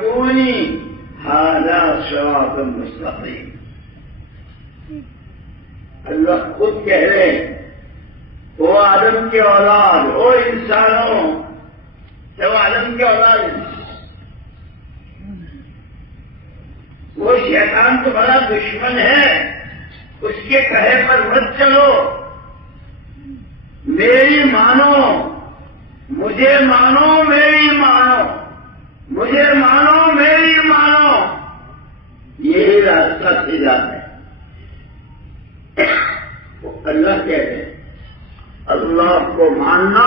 فاعبدونی ھذا صراط مستقیم. اللہ خود کہہ رہے ہیں وہ آدم کی اولاد، وہ انسانوں، وہ آدم کی اولاد ہیں. وہ شیطان تمہارا دشمن ہے، اس کے کہے پر مت چلو. میری مانو، مجھے مانو، میری مانو، مجھے مانو، میری مانو. یہی راستہ سیدھا ہے. اللہ کہتے ہیں اللہ کو ماننا،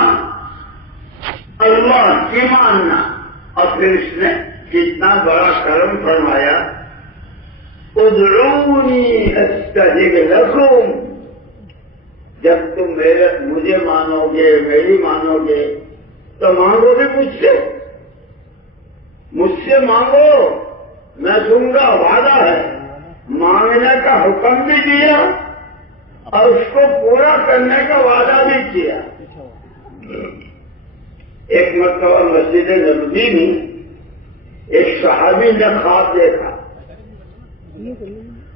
اللہ کی ماننا. اور پھر اس نے کتنا بڑا کرم فرمایا، ادعونی استجب لکم. جب تم مجھے مانو گے، میری مانو گے تو مانگو گے مجھ سے مانگو، میں دوں گا، وعدہ ہے. مانگنے کا حکم بھی دیا اور اس کو پورا کرنے کا وعدہ بھی کیا. ایک مرتبہ مسجد نبوی میں ایک صحابی نے خواب دیکھا.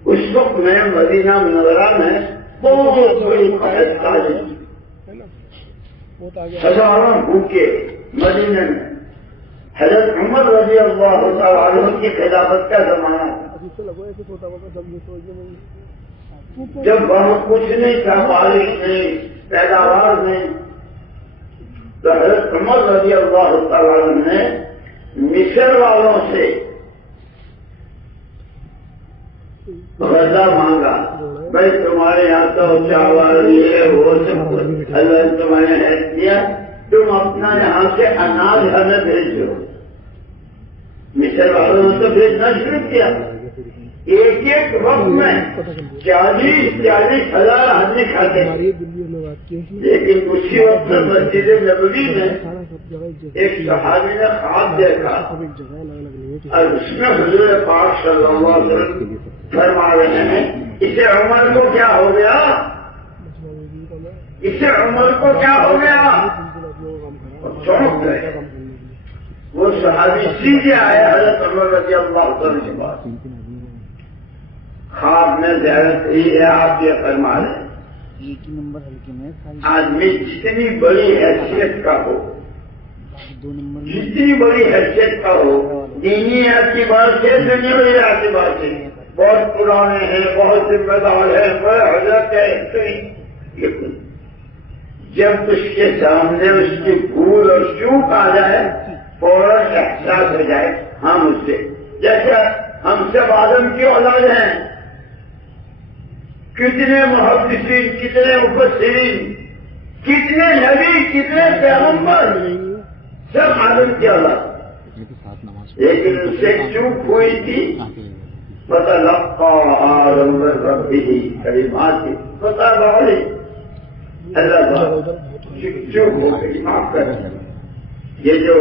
اس وقت میں مدینہ منورہ میں بہت بڑی قحط تاری، ہزاروں بھوکے مدینہ میں. حضرت عمر رضی اللہ تعالیٰ عنہ کی خلافت کا زمانہ تھا. جب وہاں کچھ نہیں تھا، بارش نہیں، پیداوار نہیں، تو حضرت عمر رضی اللہ تعالیٰ عنہ نے مصر والوں سے غذا مانگا. بھائی تمہارے یہاں تو چاول یہ وہ سب اللہ نے تمہیں ہیلپ کیا، تم اپنا یہاں سے اناج ہمیں بھیجو. مصر والوں نے تو بھیجنا شروع کیا. ایک ایک وقت میں 40,000 آدمی کھاتے. لیکن اسی وقت مسجد نبوی میں ایک صحابی نے خواب دیکھا اور اس میں حضور پاک صلی اللہ علیہ وسلم فرما رہے ہیں اسے عمر کو کیا ہو گیا، اسے عمر کو کیا ہو گیا. چونک گئے. وہ صحابی سیدھے آئے حضرت عمر رضی اللہ عنہ کے پاس. خواب میں زیارت ہوئی ہے، آپ یہ فرما رہے ہیں آدمی جتنی بڑی حیثیت کا ہو، جتنی بڑی حیثیت کا ہو، دینی اعتبار سے دنیاوی اعتبار سے بہت پرانے ہیں، بہت ذمہ دار ہیں، بڑے حضرت ہے، جب اس کے سامنے اس کی بھول اور چوک آ جائے فوراً احساس ہو جائے ہم اس سے، جیسے ہم سب آدم کی اولاد ہیں. کتنے محدثین، کتنے مفسرین، کتنے نبی، کتنے پیغمبر، سب آدم کی اولاد. لیکن اس سے چوک ہوئی تھی. فتلقى آدم من ربه کلمات، فتاب علیہ. اللہ چوک ہو گئی، معاف کر. یہ جو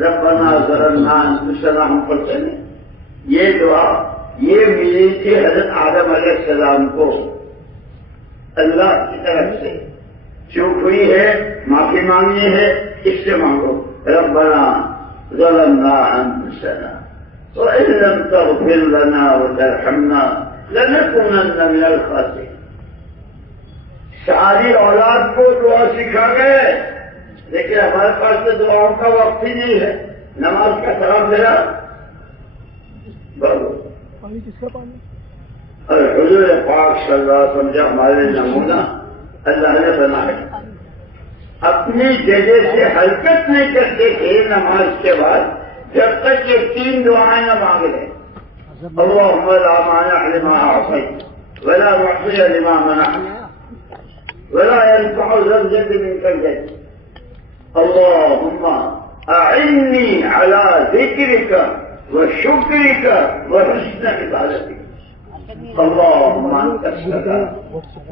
ربنا ظلمنا انفسنا ہم پڑھتے ہیں، یہ دعا یہ ملی تھی حضرت آدم علیہ السلام کو اللہ کی طرف سے. چوک ہوئی ہے، معافی مانگنی ہے، اس سے مانگو. ربنا ظلمنا انفسنا وإن لم تغفر لنا وترحمنا لنكونن من الخاسرين. ساری اولاد کو دعا سکھا گئے، لیکن ہمارے پاس تو دعاؤں کا وقت ہی نہیں ہے. نماز کا سلام پھیرا اور حضور پاک صلی اللہ علیہ وسلم جو ہمارے نمونہ اللہ نے بنایا، اپنی جگہ سے حرکت نہیں کرتے تھے نماز کے بعد جب تک یہ 3 دعائیں نہ مانگ لیں. اللہم لا مانع لما اعطیت ولا معطی لما منعت ولا ينفع ذا الجد منك الجد. اللہم اعنی علی ذکرک وشکرک وحسن عبادتک. اللہم انت السلام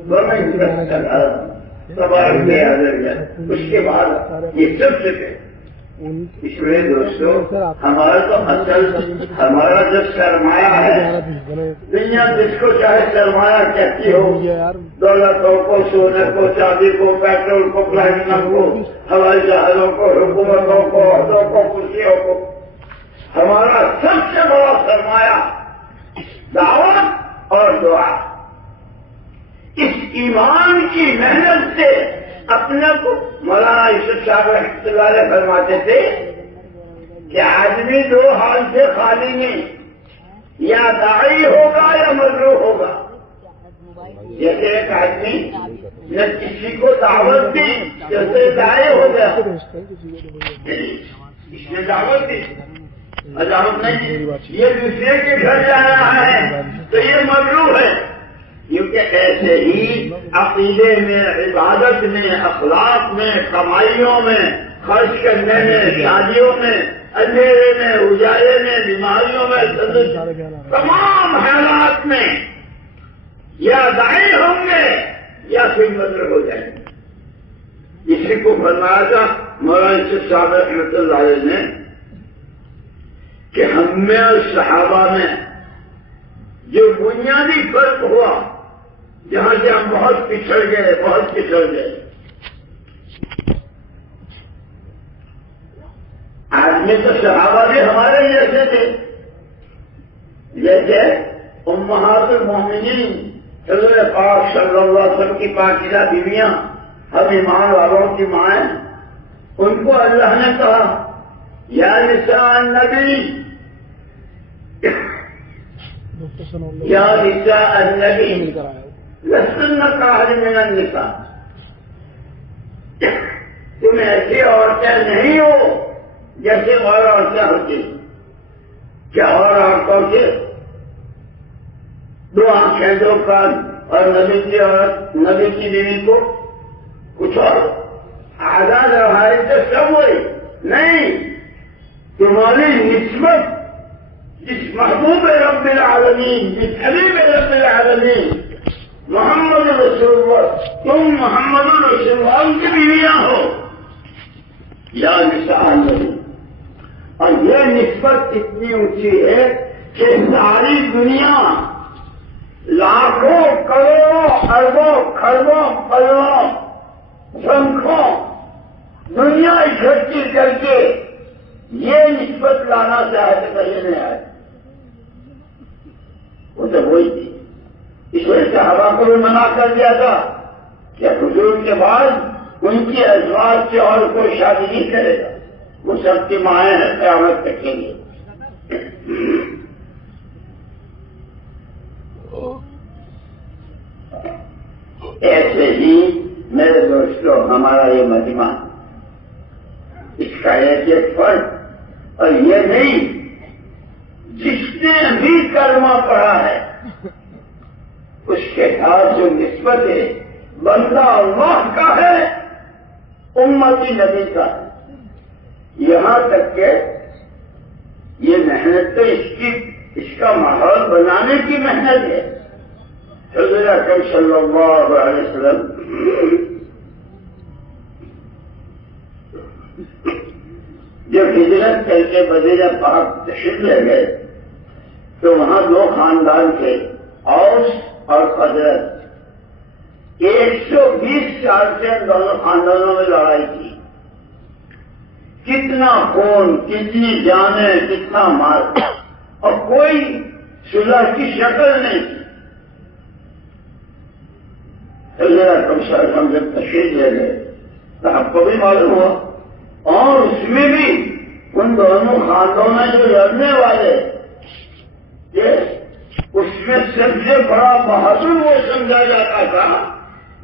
ومنک السلام تبارک یا ذا الجلال. اس کے بعد یہ سب سے اس میں دوستو ہمارا تو اصل ہمارا جو سرمایہ ہے، دنیا جس کو چاہے سرمایہ کہتی ہو، دولتوں کو، سونے کو، چاندی کو، پیٹرول کو، پلاننگ کو، ہوائی جہازوں کو، حکومتوں کو، عہدوں کو، کرسیوں کو، ہمارا سب سے بڑا سرمایہ دعوت اور دعا. اس ایمان کی محنت سے اپنے کو مولانا یوسف صاحب رحمۃ اللہ علیہ فرماتے تھے کہ آدمی دو حال سے خالی نہیں، یا داعی ہوگا یا مجروح ہوگا. جیسے ایک آدمی نے کسی کو دعوت دی جیسے داعی ہو گیا، اس نے دعوت دی دعوت نہیں، یہ دوسرے کے گھر جا رہا ہے تو یہ مجروح ہے. کیونکہ ایسے ہی عقیدے میں، عبادت میں، اخلاق میں، کمائیوں میں، خرچ کرنے میں، شادیوں میں، اندھیرے میں، اجالے میں، بیماریوں میں، تمام حالات میں یا داعی ہوں گے یا پھر مجروح ہو جائیں گے. اسی کو فرمایا تھا مولانا یوسف صاحب رحمۃ اللہ علیہ نے کہ ہم میں اور صحابہ میں جو بنیادی فرق ہوا، جہاں سے ہم بہت پچھڑ گئے، بہت پچھڑ گئے. آدمی تو صحابہ بھی ہمارے جیسے تھے، جیسے امہات المومنین حضور پاک صلی اللہ علیہ وسلم کی پاکیزہ بیویاں، ہم ایمان والوں کی مائیں، ان کو اللہ نے کہا یا نساء النبی، یا نساء النبی لستن کاحد من النساء، تم ایسی عورتیں نہیں ہو جیسے اور عورتیں ہوتی. کیا اور عورتوں کے دو آنکھیں، دو کان، اور نبی کی عورت، نبی کی بیوی کو کچھ اور آزاد رہائی سے سب ہوئی نہیں. تمہاری نسبت جس محبوب رب العالمین، جس حبیب رب العالمین محمد رسول اللہ، تم محمد رسول اللہ کی بیویاں ہو یا نساء النبی. اور یہ نسبت اتنی اونچی ہے کہ ساری دنیا لاکھوں کروڑوں اربوں خربوں کروڑوں سنکھوں دنیا اکٹھی کر کے یہ نسبت لانا چاہتے کہیں نہیں آئے. وہ تو وہی تھی. اس وجہ سے ہوا کو بھی منع کر دیا تھا کہ حضور کے بعد ان کی ازواج سے اور کوئی شادی نہیں کرے گا، وہ سب کی مائیں قیامت تک کے لیے. ایسے ہی میرے دوستوں ہمارا یہ مجمع، اس کا ایک فرق، اور یہ نہیں جس نے بھی کلمہ پڑھا ہے اس کے ساتھ جو نسبت ہے بندہ اللہ کا ہے، امتی نبی کا ہے. یہاں تک کہ یہ محنت تو اس کا ماحول بنانے کی محنت ہے. حضور اکرم صلی اللہ علیہ وسلم جب ہجرت کر کے مدینہ پاک تشریف لے گئے تو وہاں دو خاندان تھے، اوس اور خزرج. 120 سال سے ان دونوں خاندانوں میں لڑائی تھی. کتنا خون، کتنی جانیں، کتنا مال، اور کوئی صلح کی شکل نہیں تھی. حضور اکرم صلی اللہ علیہ وسلم جب تشریف لے گئے تو آپ کو بھی معلوم ہوا، اور اس میں بھی ان دونوں خاندانوں میں جو لڑنے والے اس میں سب سے بڑا بہادر وہ سمجھا جاتا تھا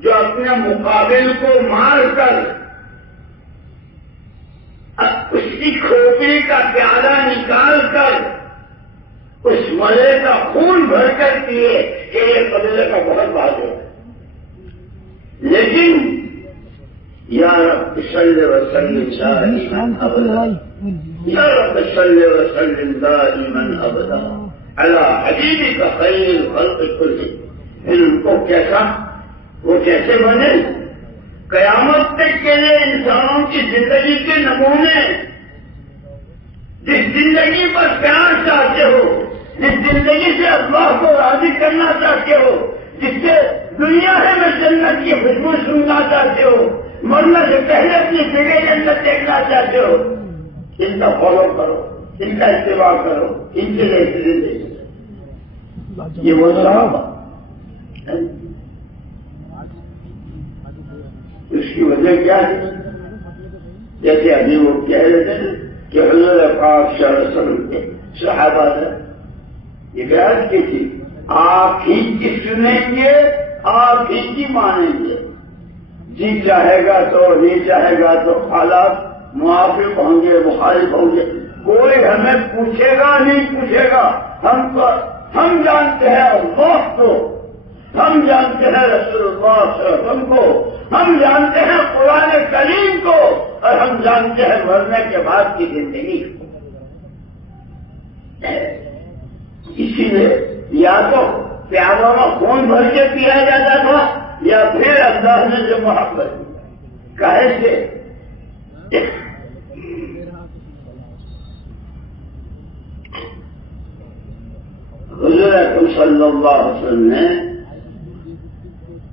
جو اپنے مقابل کو مار کر اس کی کھوپڑی کا پیالہ نکال کر اس ملے کا خون بھر کر پیے کہ یہ قبیلے کا بہت بہادر ہے. لیکن یا رب صلی وسلم دائما ابدا، یا رب صلی وسلم دائما ابدا علی حبیبک خیر الخلق کلہم. ان کو کیسا، وہ کیسے بنے؟ قیامت تک کے لیے انسانوں کی زندگی کے نمونے، جس زندگی پر پیار چاہتے ہو، جس زندگی سے اللہ کو راضی کرنا چاہتے ہو، جس سے دنیا میں جنت کی خوشبو سننا چاہتے ہو، مرنے سے پہلے اپنی جگہ جنت دیکھنا چاہتے ہو، ان کا فالو کرو. ان کا اتباع کرو، ان سے بہترین دے یہ وہ صحابہ اس کی وجہ کیا ہے؟ جیسے ابھی وہ کہہ رہے تھے کہ حضور پاک صلی اللہ علیہ وسلم کے صحابہ نے یہ بیان کی تھی، آپ ہی کی سنیں گے، آپ ہی کی مانیں گے، جی چاہے گا تو نہیں چاہے گا تو حالات موافق ہوں گے، مخالف ہوں گے، کوئی ہمیں پوچھے گا نہیں پوچھے گا، ہم جانتے ہیں اللہ کو، ہم جانتے ہیں رسول اللہ صلی اللہ علیہ وسلم کو، ہم جانتے ہیں قرآن کریم کو، اور ہم جانتے ہیں مرنے کے بعد کی زندگی کو۔ اسی لیے یا تو پیالوں میں خون بھر کے پیا جاتا تھا یا پھر اللہ نے جو محبت کی کہے سے حضور اکرم صلی اللہ علیہ وسلم نے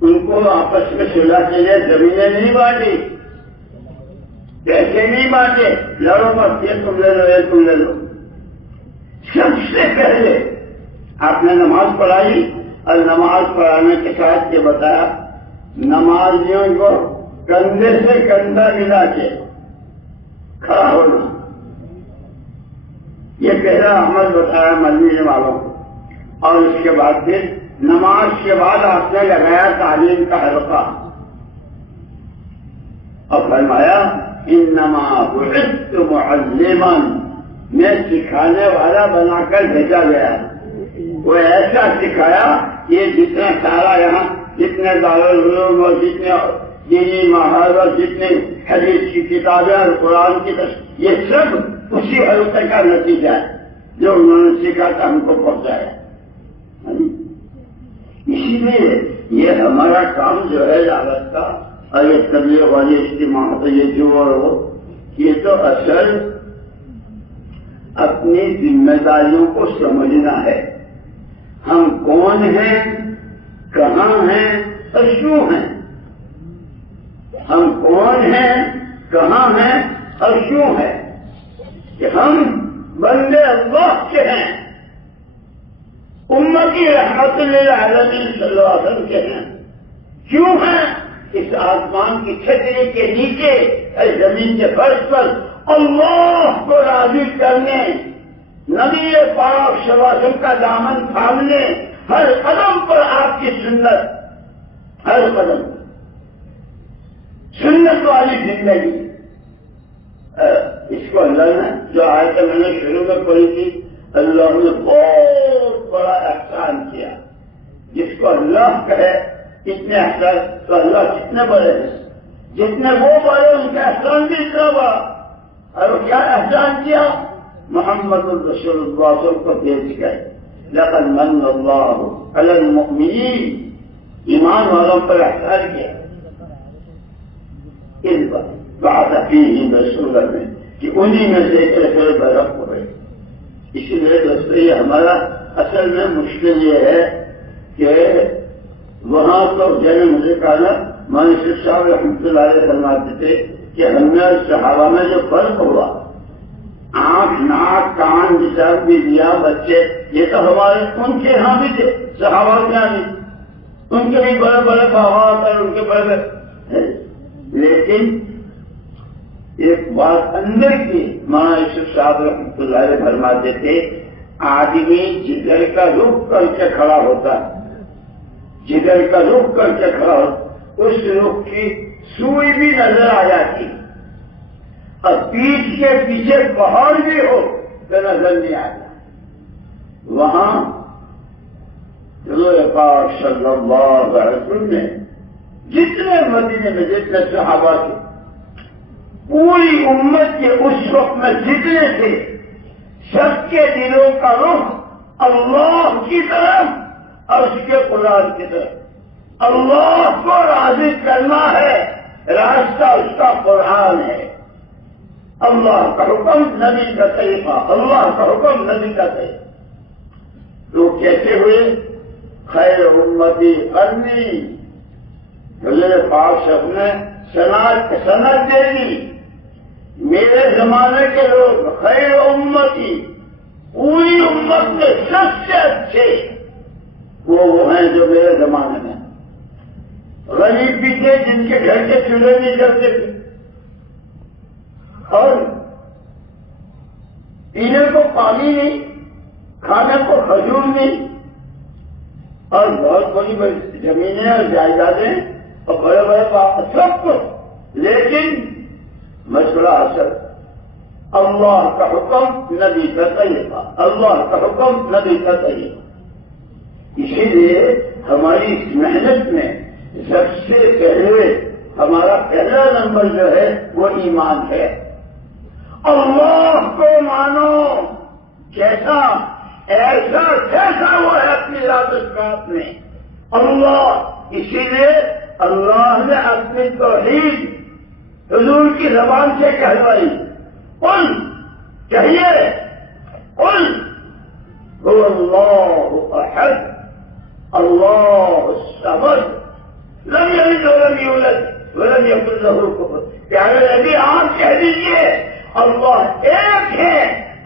ان کو آپس میں صلح کے لیے زمینیں نہیں بانٹی، پیسے نہیں بانٹے، لڑو مت، یہ تم لے لو یہ تم لے لو۔ سب سے پہلے آپ نے نماز پڑھائی اور نماز پڑھانے کے ساتھ یہ بتایا نمازیوں کو کندھے سے کندھا ملا کے کھڑا ہونا، یہ پہلا عمل بتایا مدینے والوں کو۔ اور اس کے بعد پھر نماز کے بعد آپ نے لگایا تعلیم کا حلقہ اور فرمایا انما بعثت معلما، میں سکھانے والا بنا کر بھیجا گیا۔ وہ ایسا سکھایا یہ جتنا سارا یہاں جتنے دارالعلوم اور جتنے دینی محاذ اور جتنے حدیث کی کتابیں اور قرآن کی یہ سب اسی حلقے کا نتیجہ ہے جو انہوں نے سیکھا تھا ہم کو پہنچایا۔ اسی لیے یہ ہمارا کام جو ہے دعوت کا اور یہ تبلیغ والی اجتماع تو یہ جو اور ہو، یہ تو اصل اپنی ذمہ داریوں کو سمجھنا ہے، ہم کون ہیں، کہاں ہیں اور کیوں ہیں، ہم کون ہیں، کہاں ہیں اور کیوں ہیں، کہ ہم بندے اللہ کے ہیں، امتی رحمت للعالمین صلی اللہ علیہ وسلم کے ہیں، کیوں ہیں؟ اس آسمان کی چھتری کے نیچے اور زمین کے فرش پر اللہ کو راضی کرنے، نبی پاک صلی اللہ علیہ وسلم کا دامن تھامنے، ہر قدم پر آپ کی سنت، ہر قدم سنت والی زندگی۔ اس کو اللہ نے جو آیت میں نے شروع میں پڑھی تھی، اللہ نے بہت بڑا احسان کیا، جس کو اللہ کہے اتنے احسان تو اللہ کتنے بڑے ہیں، جتنے وہ بڑے ان کا احسان بھی اتنا بڑا۔ اور وہ کیا احسان کیا؟ محمد الرسول اللہ صلی اللہ علیہ وسلم کو بھیج کر لقد من اللہ علی المؤمنین، ایمان والوں پر احسان کیا اس بات فیہم رسولا میں کہ انہی میں سے ایک رسول برق ہو گئے۔ اسی لیے دوستو یہ ہمارا اصل میں مشکل یہ ہے کہ وہاں تو جن مجھے کہا مانشر صاحب رحمۃ اللہ علیہ فرماتے تھے کہ ہم نے صحابہ میں جو فرق ہوا، آنکھ ناک کان جسم بھی دیا بچے، یہ تو ہمارے ان کے یہاں بھی تھے، صحابہ کے یہاں بھی، ان کے بھی بڑے بڑے باغات اور ان کے بڑے بڑے، لیکن ایک بات اندر کی مولانا یوسف صاحب رحمۃ اللہ علیہ فرماتے تھے آدمی جگر کا رخ کر کے کھڑا ہوتا، جگر کا رخ کر کے کھڑا ہوتا، اس رخ کی سوئی بھی نظر آ جاتی اور پیٹھ کے پیچھے پہاڑ بھی ہو تو نظر نہیں آتا۔ وہاں حضور پاک صلی اللہ علیہ وسلم نے جتنے مدینے میں جتنے صحابہ تھے، پوری امت کے اس وقت میں جتنے تھے، سب کے دلوں کا رخ اللہ کی طرف اور اس کے قرآن کی طرف۔ اللہ کو راضی کرنا ہے، راستہ اس کا قرآن ہے، اللہ کا حکم نبی کا طریقہ، اللہ کا حکم نبی کا طریقہ۔ لوگ کیسے ہوئے؟ خیر امتی قرنی، حضور پاک صاحب نے سند دے دی میرے زمانے کے لوگ خیر امتی، پوری امت میں سب سے اچھے وہ ہیں جو میرے زمانے میں غریب بھی تھے، جن کے گھر کے چولہے نہیں چلتے تھے، اور پینے کو پانی نہیں، کھانے کو کھجور نہیں، اور بہت بڑی بڑی زمینیں اور جائیدادیں اور بڑے بڑے سب کچھ، لیکن مسئلہ اصل اللہ کا حکم نبی کا طریقہ، اللہ کا حکم نبی کا طریقہ۔ اسی لیے ہماری اس محنت میں سب سے پہلے ہمارا پہلا نمبر جو ہے وہ ایمان ہے۔ اللہ کو مانو، کیسا ایسا کیسا وہ ہے اپنی ذات صفات میں اللہ۔ اسی لیے اللہ نے اپنی توحید حضور کی زبان سے کہلوائی، قل کہیے، قل هو اللہ احد اللہ الصمد لم یلد ولم یولد ولم یکن له کفوا۔ پیارے نبی آپ کہہ دیجیے اللہ ایک ہے،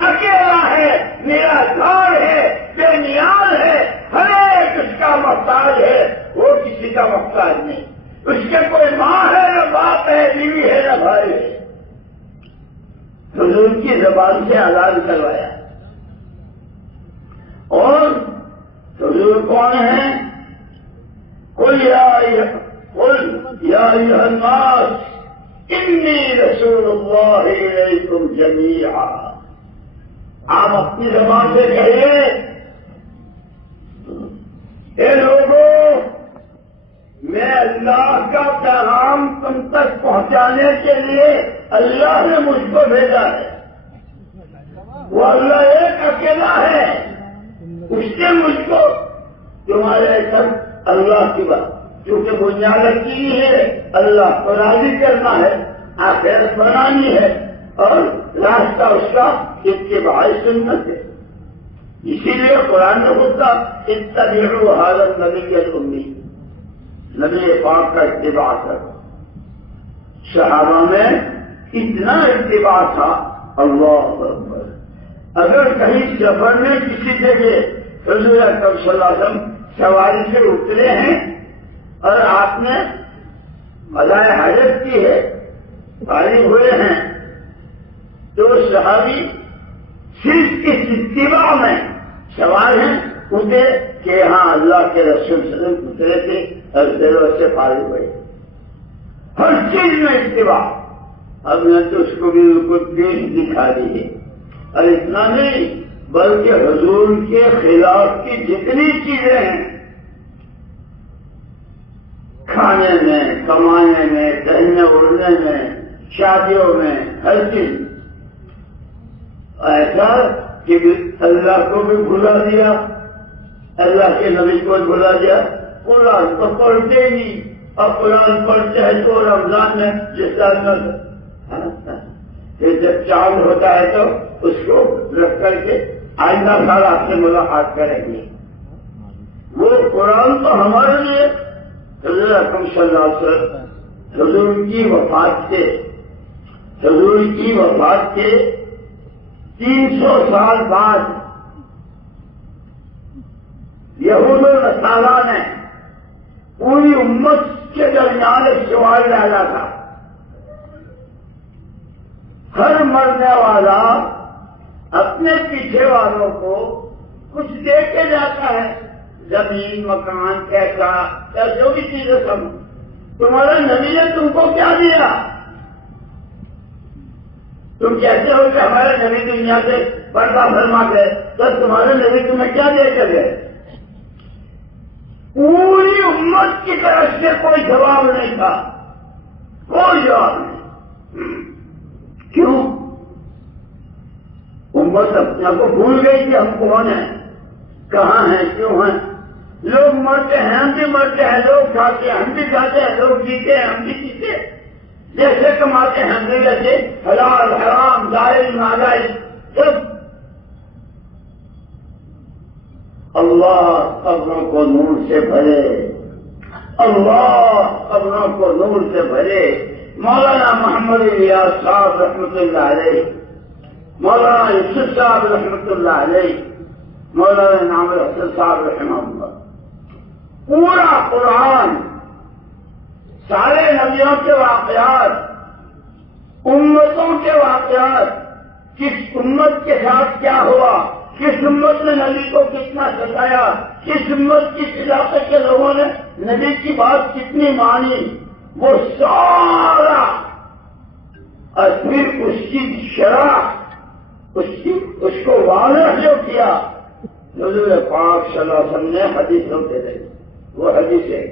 اکیلا ہے، نراکار ہے، بے نیاز ہے، ہر ایک اس کا محتاج ہے، وہ کسی کا محتاج نہیں، اس کے کوئی ماں ہے نہ باپ ہے، بیوی ہے نہ بھائی ہے۔ حضور کی زبان سے اعلان کروایا۔ اور حضور کون ہیں؟ قل یا ایھا الناس انی رسول اللہ الیکم جمیعا۔ آپ اپنی زبان سے کہیے، اے لوگوں، میں اللہ کا پیغام تم تک پہنچانے کے لیے اللہ نے مجھ کو بھیجا ہے۔ وہ اللہ ایک اکیلا ہے، اس نے مجھ کو تمہارے سب اللہ کی بات، کیونکہ بنیاد کی ہے اللہ کو راضی کرنا ہے، آخرت بنانی ہے، اور راستہ اس کا اتباع سنت ہے۔ اسی لیے قرآن نے خود کہا اتبعوا ھذا النبی الامی، نبی پاک کا اتباع کرو۔ صحابہ میں اتنا اتباع تھا، اللہ اکبر۔ اگر کہیں سفر میں کسی جگہ حضور اکرم صلی اللہ علیہ وسلم سواری سے اترے ہیں اور آپ نے قضائے حاجت کی ہے، فارغ ہوئے ہیں، تو صحابی صرف اس اتباع میں سوال ہیں اترے کہ ہاں اللہ کے رسول صلی اللہ علیہ وسلم اترے تھے اور دلوں سے فارغ ہوئے، ہر چیز میں اتباع۔ اب نے تو اس کو بھی کچھ دیش دکھا دی ہے، اور اتنا نہیں بلکہ حضور کے خلاف کی جتنی چیزیں ہیں، کھانے میں، کمانے میں، پہننے اڑنے میں، شادیوں میں، ہر چیز ایسا کہ اللہ کو بھی بھلا دیا، اللہ کے نبی کو بھلا دیا۔ قرآن تو پڑھتے ہی نہیں، اور قرآن پڑھتے ہیں تو رمضان میں جس طرح پھر جب چاند ہوتا ہے تو اس کو رکھ کر کے آئندہ سال آپ سے ملاقات کریں گے۔ وہ قرآن تو ہمارے لیے حضور اکرم صلی اللہ علیہ وسلم حضور کی وفات کے 300 سال بعد یہود و نصارا نے پوری امت کے درمیان ایک سوال ڈالا تھا۔ ہر مرنے والا اپنے پیچھے والوں کو کچھ دے کے جاتا ہے، زمین، مکان، پیسہ یا جو بھی چیزیں سب۔ تمہارا نبی نے تم کو کیا دیا؟ تم کہتے ہو کہ ہمارے نبی دنیا سے پردہ فرما گئے، تو تمہارے نبی تمہیں کیا دے کر گئے؟ پوری امت کی طرف سے کوئی جواب نہیں تھا، کوئی جواب نہیں۔ کیوں؟ امت اپنے کو بھول گئی کہ ہم کون ہیں، کہاں ہیں، کیوں ہیں۔ لوگ مرتے ہیں، ہم بھی مرتے ہیں، لوگ کھاتے ہیں، ہم بھی کھاتے ہیں، لوگ جیتے ہیں، ہم بھی جیتے ہیں، جیسے کماتے ہیں ہم بھی جیسے، حلال حرام جائز ناجائز سب۔ اللہ قبروں کو نور سے بھرے، اللہ قبروں کو نور سے بھرے۔ مولانا محمد الیاس صاحب رحمۃ اللہ علیہ، مولانا یوسف صاحب رحمۃ اللہ علیہ، مولانا انعام الحسن صاحب رحمہ اللہ، پورا قرآن، سارے نبیوں کے واقعات، امتوں کے واقعات، کس امت کے ساتھ کیا ہوا، کس امت نے نبی کو کتنا ستایا، کس امت کس علاقے کے لوگوں نے نبی کی بات کتنی مانی، وہ سارا، اور پھر اس کی شرح، اس کو واضح جو کیا حضور پاک صلی اللہ علیہ وسلم نے حدیثوں کے ذریعے، وہ حدیث ہے۔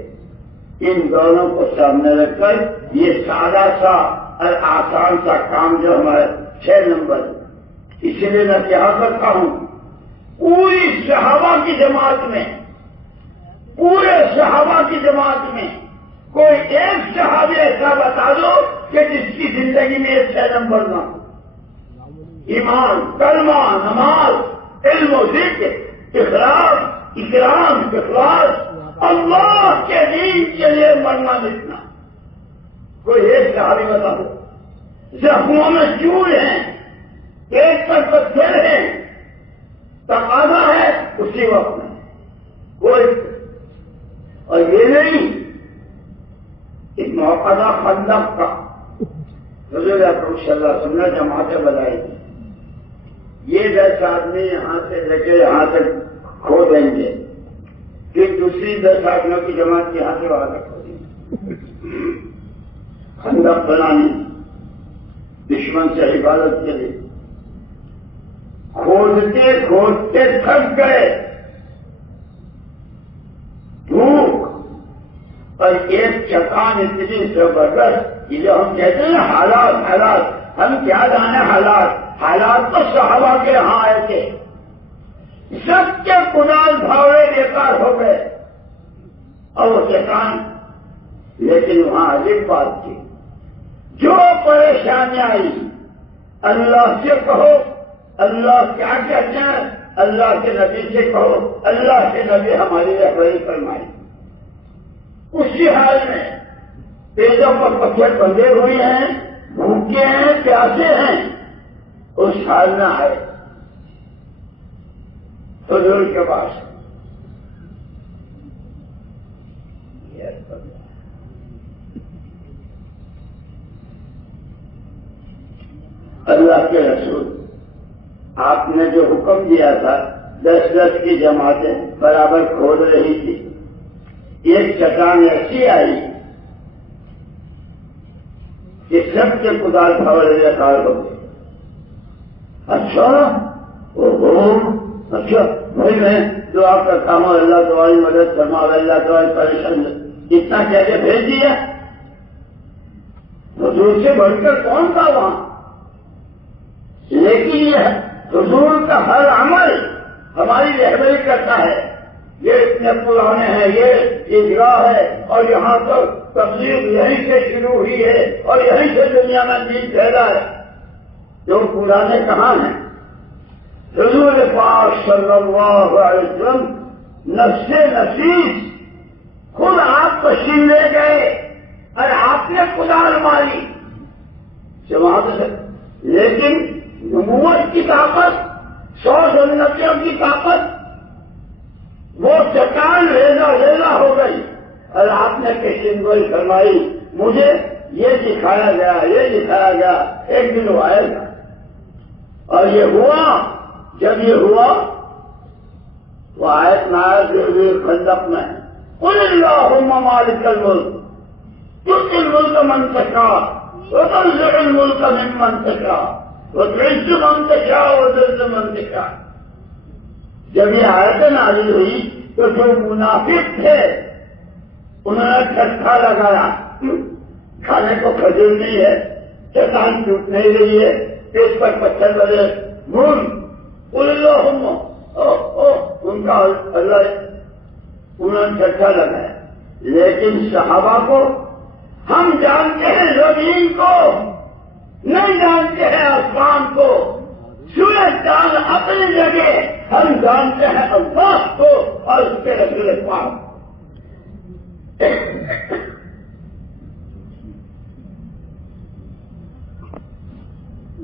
ان دونوں کو سامنے رکھ کر یہ سادہ سا اور آسان سا کام جو ہمارے 6 نمبر، اسی لیے میں کہا کرتا ہوں پوری صحابہ کی جماعت میں، پورے صحابہ کی جماعت میں کوئی ایک صحابی ایسا بتا دو کہ جس کی زندگی میں یہ 6 نمبر نہ ہو، ایمان، کلمہ، نماز، علم و ذکر، اخلاص، اکرام، اخلاص، اللہ کے دین کے لیے مرنا مٹنا، کوئی ایک صحابی بتا دو۔ زخموں میں چور ہیں، پیٹ پر پتھر ہیں، تقاضا ہے اسی وقت میں کوئی، اور یہ نہیں ایک موقع تھا خندق کا، حضور اکرم صلی اللہ علیہ وسلم نے جماعتیں بنائی، یہ 10 آدمی یہاں سے لے کے یہاں تک کھو دیں گے، پھر دوسری 10 آدمیوں کی جماعت یہاں سے وہاں تک کھو دیں گے، خندق بنانی دشمن سے حفاظت کے لیے، کھودتے کھودتے تھک گئے، دھوپ اور ایک چٹان اتنی زبردست، یہ جو ہم کہتے ہیں نا حالات، ہم کیا جانے حالات تو صحابہ کے یہاں آئے تھے، سب کے کدال بھاوے بیکار ہو گئے، اور وہ چٹان، لیکن وہاں عجیب بات تھی، جو پریشانی آئی اللہ سے کہو، اللہ کیا کہتے ہیں، اللہ کے نبی سے کہو، اللہ کے نبی ہماری رہبری فرمائی، اسی حال میں پیٹوں پر پتھر بندھے ہوئے ہیں، بھوکے ہیں، پیاسے ہیں، اس حال میں آئے حضور کے پاس، اللہ کے رسول آپ نے جو حکم دیا تھا 10 کی جماعتیں برابر کھود رہی تھی، ایک چٹان ایسی آئی کہ سب کے کدال پھاوڑے بیکار ہو گئے۔ اچھا بھائی میں دعا کرتا ہوں اللہ تمہاری مدد فرما، اللہ تمہاری پریشان، اتنا کہہ کے بھیج دیا، حضور سے بڑھ کر کون تھا وہاں؟ لیکن یہ حضور کا ہر عمل ہماری رہبری کرتا ہے، یہ اتنے پرانے ہیں، یہ اجرا ہے، اور یہاں پر تبلیغ یہیں سے شروع ہوئی ہے اور یہیں سے دنیا میں دین پھیلا ہے، جو پرانے کہاں ہیں؟ حضور پاک صلی اللہ علیہ وسلم نفس نفیس خود آپ تشریف لے گئے اور آپ نے کدال ماری، لیکن نبوت کی طاقت، 100 جنتیوں کی طاقت، وہ چٹان لینا ہو گئی، اور آپ نے پیشن گوئی فرمائی، مجھے یہ دکھایا گیا ایک دن وہ آئے گا، اور یہ ہوا، جب یہ ہوا وہ آیت نازل ہوئی خندق میں، قل اللہم مالک الملک تؤتی الملک من تشاء وتنزع الملک ممن تشاء وتعز من تشاء وتذل من تشاء۔ جب یہ آیت نازل ہوئی تو جو منافق تھے انہوں نے ٹھٹھا لگایا، کھانے کو کھجور نہیں ہے، چٹان ٹوٹ نہیں رہی ہے، پیٹ پر پتھر لگے، قل اللہم، ان کا اللہ انہوں نے ٹھٹھا لگایا، لیکن صحابہ کو ہم جانتے ہیں زمین کو، نہیں جانتے ہیں آسمان کو، سورج چاند اپنی جگہ، ہم جانتے ہیں اللہ کو اور اس کے رسول پاک۔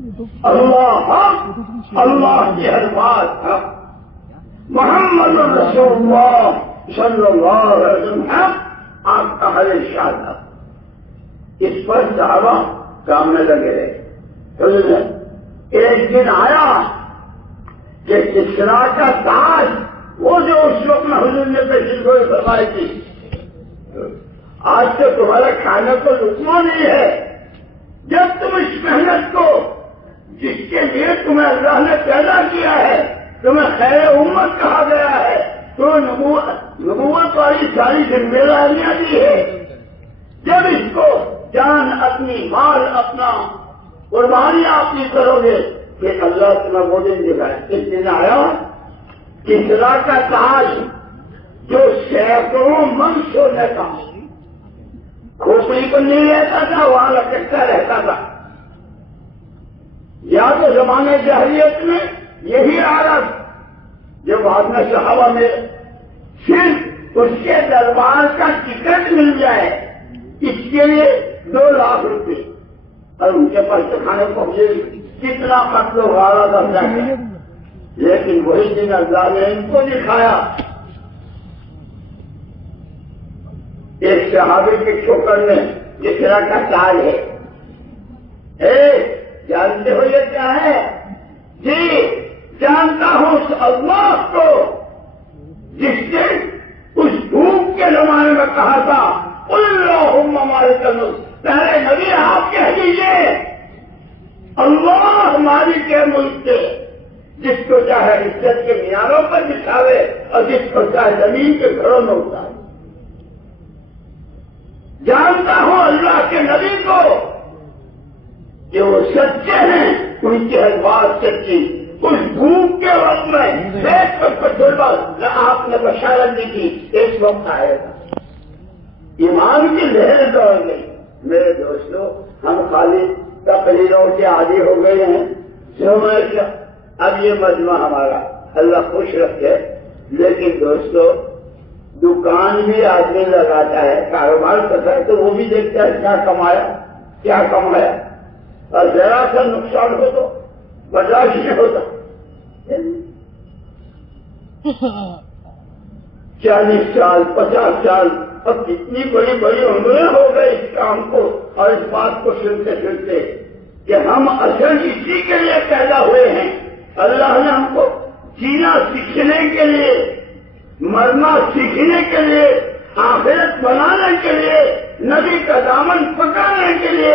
اللہ حق، اللہ کی ہر بات حق، محمد رسول اللہ صلی اللہ علیہ وسلم حق، آپ کا ہر ارشاد حق۔ اس پر صحابہ کام میں لگے رہے۔ ایک دن آیا کہ اسرا کا تاج، وہ جو اس وقت میں حضور نے تشریف فرمائی تھی، آج تو تمہارا کھانے کو لقمہ نہیں ہے، جب تم اس محنت کو جس کے لیے تمہیں اللہ نے پیدا کیا ہے، تمہیں خیر امت کہا گیا ہے، تو نبوت والی ساری ذمہ داریاں دی ہے، جب اس کو جان اپنی، مال اپنا، قربانیاں اپنی کرو گے کہ اللہ تمہیں وہ دن دکھائے۔ اس دن آیا کسرا کا تاج جو سینکڑوں من سونے کا، کھوپڑی پر نہیں رہتا تھا، وہاں لٹکتا رہتا تھا۔ یا تو زمانے جاہلیت میں یہی عادت، جو بعد میں صحابہ میں صرف اس کے دربار کا ٹکٹ مل جائے اس کے لیے 2 لاکھ روپے، اور ان کے پاس تو کھانے کو کتنا قتل و غارت کرتا ہے، لیکن وہی دن اللہ نے ان کو دکھایا۔ ایک صحابی کے چھوکر میں جس طرح کا تاج ہے، جانتے ہو یہ کیا ہے؟ جی جانتا ہوں اس اللہ کو جس نے اس دھوپ کے زمانے میں کہا تھا اللہم مالک الملک، پہلے نبی آپ کہہ دیجیے اللہ مالک کے ملک کے، جس کو چاہے عزت کے میناروں پر بٹھاوے اور جس کو چاہے زمین کے گھروں میں اتارے۔ جانتا ہوں اللہ کے نبی کو کہ وہ سچے ہیں، ان کی ہر بات سچی۔ اس دھوپ کے وقت میں آپ نے بشارت دی تھی ایک وقت آئے گا، ایمان کی لہر دوڑ گئی۔ میرے دوستوں، ہم خالی تقریروں کے عادی ہو گئے ہیں، اب یہ مجمع ہمارا اللہ خوش رکھے، لیکن دوستوں دکان بھی آدمی لگاتا ہے، کاروبار کرتا ہے تو وہ بھی دیکھتا ہے کیا کمایا کیا کمایا، اور ذرا سا نقصان ہو تو برداشت نہیں ہوتا۔ 40 سال 50 سال اب کتنی بڑی بڑی عمریں ہو گئی اس کام کو اور اس بات کو سنتے سنتے کہ ہم اصل اسی کے لیے پیدا ہوئے ہیں۔ اللہ نے ہم کو جینا سیکھنے کے لیے، مرنا سیکھنے کے لیے، آخرت بنانے کے لیے، نبی کا دامن پکڑنے کے لیے،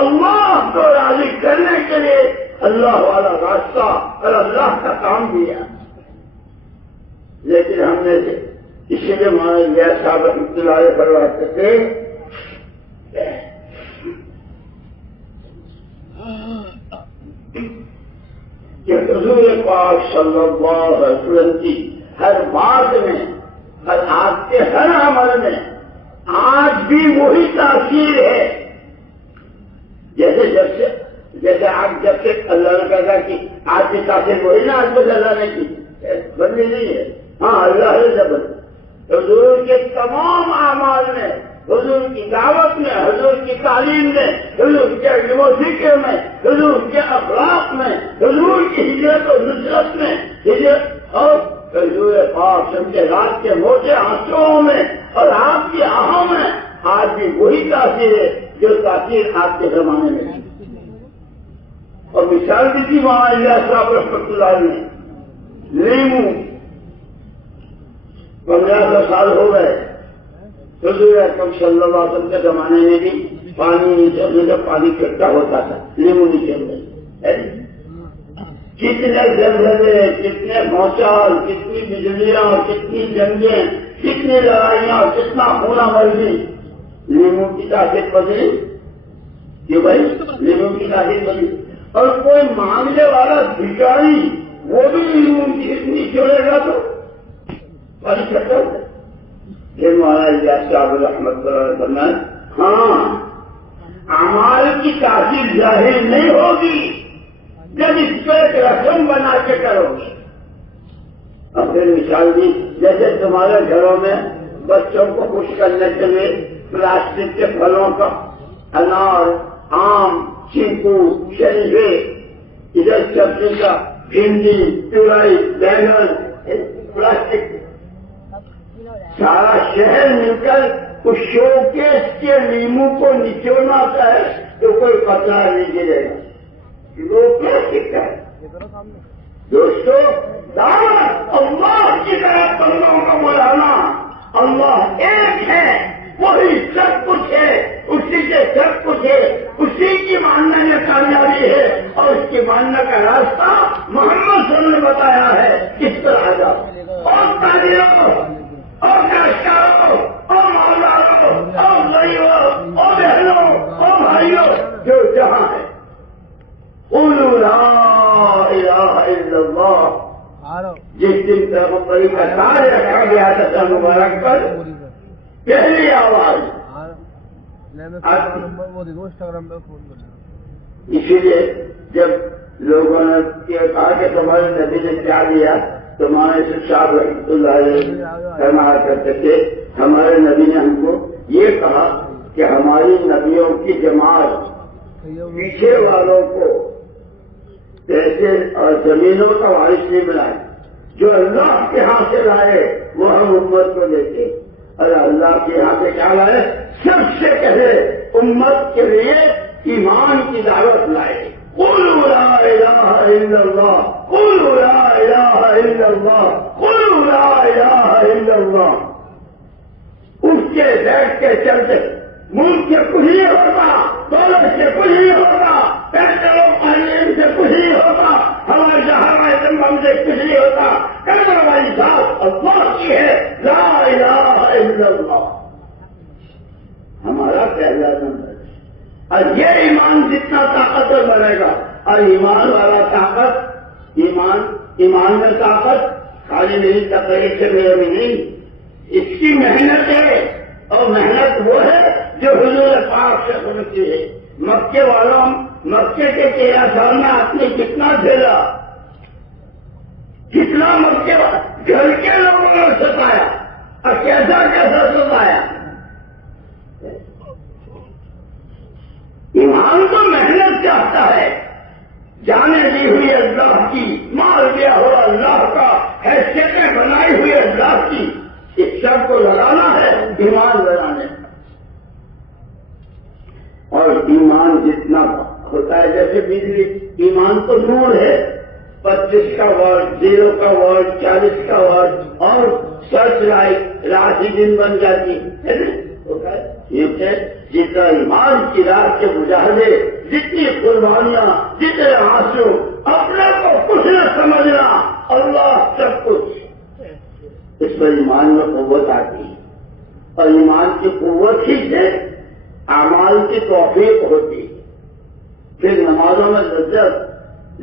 اللہ کو راضی کرنے کے لیے اللہ والا راستہ اور اللہ کا کام دیا۔ لیکن ہم نے اسی لیے ہمارے لیا صاحب رحمۃ اللہ علیہ فرماتے تھے کہ حضور پاک صلی اللہ علیہ وسلم کی ہر بات میں اور آپ کے ہر عمل میں آج بھی وہی تاثیر ہے۔ جیسے آپ جب سے اللہ نے کہا کہ آج کی تاثیر وہی نا، آج بس اللہ نے کی بدلی نہیں ہے۔ ہاں اللہ نے جب حضور کے تمام اعمال میں، حضور کی دعوت میں، حضور کی تعلیم میں، حضور کے علم و ذکر میں، حضور کے اخلاق میں، حضور کی ہجرت و نصرت میں، ہجرت اور حضور پاک کے رات کے موٹے آنسوؤں میں اور آپ کی آہوں میں آج بھی وہی تاثیر ہے جو تاثیر آپ کے زمانے میں ہے۔ اور مثال دی تھی وہاں اللہ صاحب رحمۃ اللہ نے، لیمو 15 سال ہو گئے، حضور اکرم صلی اللہ علیہ وسلم کے زمانے میں بھی پانی نہیں چلنے کا، پانی اکٹھا ہوتا تھا، لیمو نہیں چل رہے۔ کتنے زلزلے، کتنے بھونچال، کتنی بجلیاں، کتنی جنگیں، کتنی لڑائیاں، کتنا خونہ مردی، لیمو کی تاثیر بدلی کہ بھائی لیمو کی تاثیر بدلی۔ اور کوئی مانگنے والا بھکاری وہ بھی لیمو کی اتنی چھوڑے گا تو پانی کٹا ہوتا۔ پھر مولانا صاحب رحمۃ اللہ فرمائے ہاں اعمال کی تاثیر ظاہر نہیں ہوگی جب اس کو ایک رسم بنا کے کرو گے۔ اور پھر مثال دی جیسے تمہارے گھروں میں بچوں کو خوش کرنے کے لیے پلاسٹک کے پھلوں کا، انار، آم، چیکو، شریفے، ادھر سبزی کا بھنڈی تورئی بینگن پلاسٹک سارا شہر مل کر اس شوکیس کے لیمو کو نچوڑنا ہوتا ہے تو کوئی قطرہ نہیں گرے گا، وہ پلاسٹک کا ہے۔ دوستو دعوت اللہ کی طرف بندوں کا بلانا، اللہ ایک ہے، وہی سب کچھ ہے، اسی سے سب کچھ ہے، اسی کی ماننے میں کامیابی ہے، اور اس کی ماننے کا راستہ محمد صلی اللہ علیہ وسلم نے بتایا ہے۔ کس طرح جاؤ اور تاجروں اور کاشتکاروں اور مالداروں اور بھائیوں اور بہنوں اور بھائیوں جو جہاں ہے، قولوا لا الہ الا اللہ، جس دن پیغمبری کا تاج رکھا گیا تھا مبارک پر، پہلی آواز اسی لیے جب لوگوں نے کہا کہ تمہارے نبی نے کیا دیا، تو ہمارے صاحب رحمۃ اللہ علیہ فرمایا کرتے تھے، ہمارے نبی نے ہم کو یہ کہا کہ ہماری نبیوں کی جماعت پیچھے والوں کو پیسے اور زمینوں کا وارث نہیں بنائے، جو اللہ کے ہاں سے لائے وہ ہم امت کو دیتے، اور اللہ کے یہاں سے کیا لائے؟ سب سے پہلے امت کے لیے ایمان کی دعوت لائے۔ قولوا لا الہ الا اللہ، قولوا لا الہ الا اللہ، قولوا لا الہ الا اللہ۔ اس کے بیٹھ کے چلتے ملک سے کچھ نہیں ہوتا، دولت سے کچھ نہیں ہوتا، پیسے تعلیم سے کچھ نہیں ہوتا، ہمارے جہاں تمام سے کچھ نہیں ہوتا، کلمہ والی ذات اللہ کی ہے، لا الہ الا اللہ ہمارا پہلا نمبر ہے۔ اور یہ ایمان جتنا طاقتور بنے گا، اور ایمان والا طاقت، ایمان میں طاقت خالی نہیں تقریر سے میرے میں نہیں، اس کی محنت ہے، اور محنت وہ ہے جو حضور پاک سے سنتی ہے۔ مکے والوں، مکے کے 13 سال میں آپ نے کتنا جھیلا، کتنا مکے گھر کے لوگوں نے ستایا، اور کیسا کیسا ستایا۔ ایمان تو محنت چاہتا ہے، جانے دی ہوئی اللہ کی، مال دیا ہوا اللہ کا، حیثیتیں بنائی ہوئی اللہ کی، اس سب کو لگانا ہے ایمان لگانے کا۔ اور ایمان جتنا ہوتا ہے جیسے بجلی، ایمان تو نور ہے، 25 کا واٹ، 0 کا واٹ، 40 کا واٹ، اور سرچ لائٹ رات ہی دن بن جاتی ہے۔ یہ جتنا ایمان کی راہ کے مجاہدے، جتنی قربانیاں، جتنے آنسو، اپنے کو کچھ نہ سمجھنا، اللہ سب کچھ، اس پر ایمان میں قوت آتی ہے، اور ایمان کی قوت ہی سے اعمال کی توفیق ہوتی، پھر نمازوں میں لذت،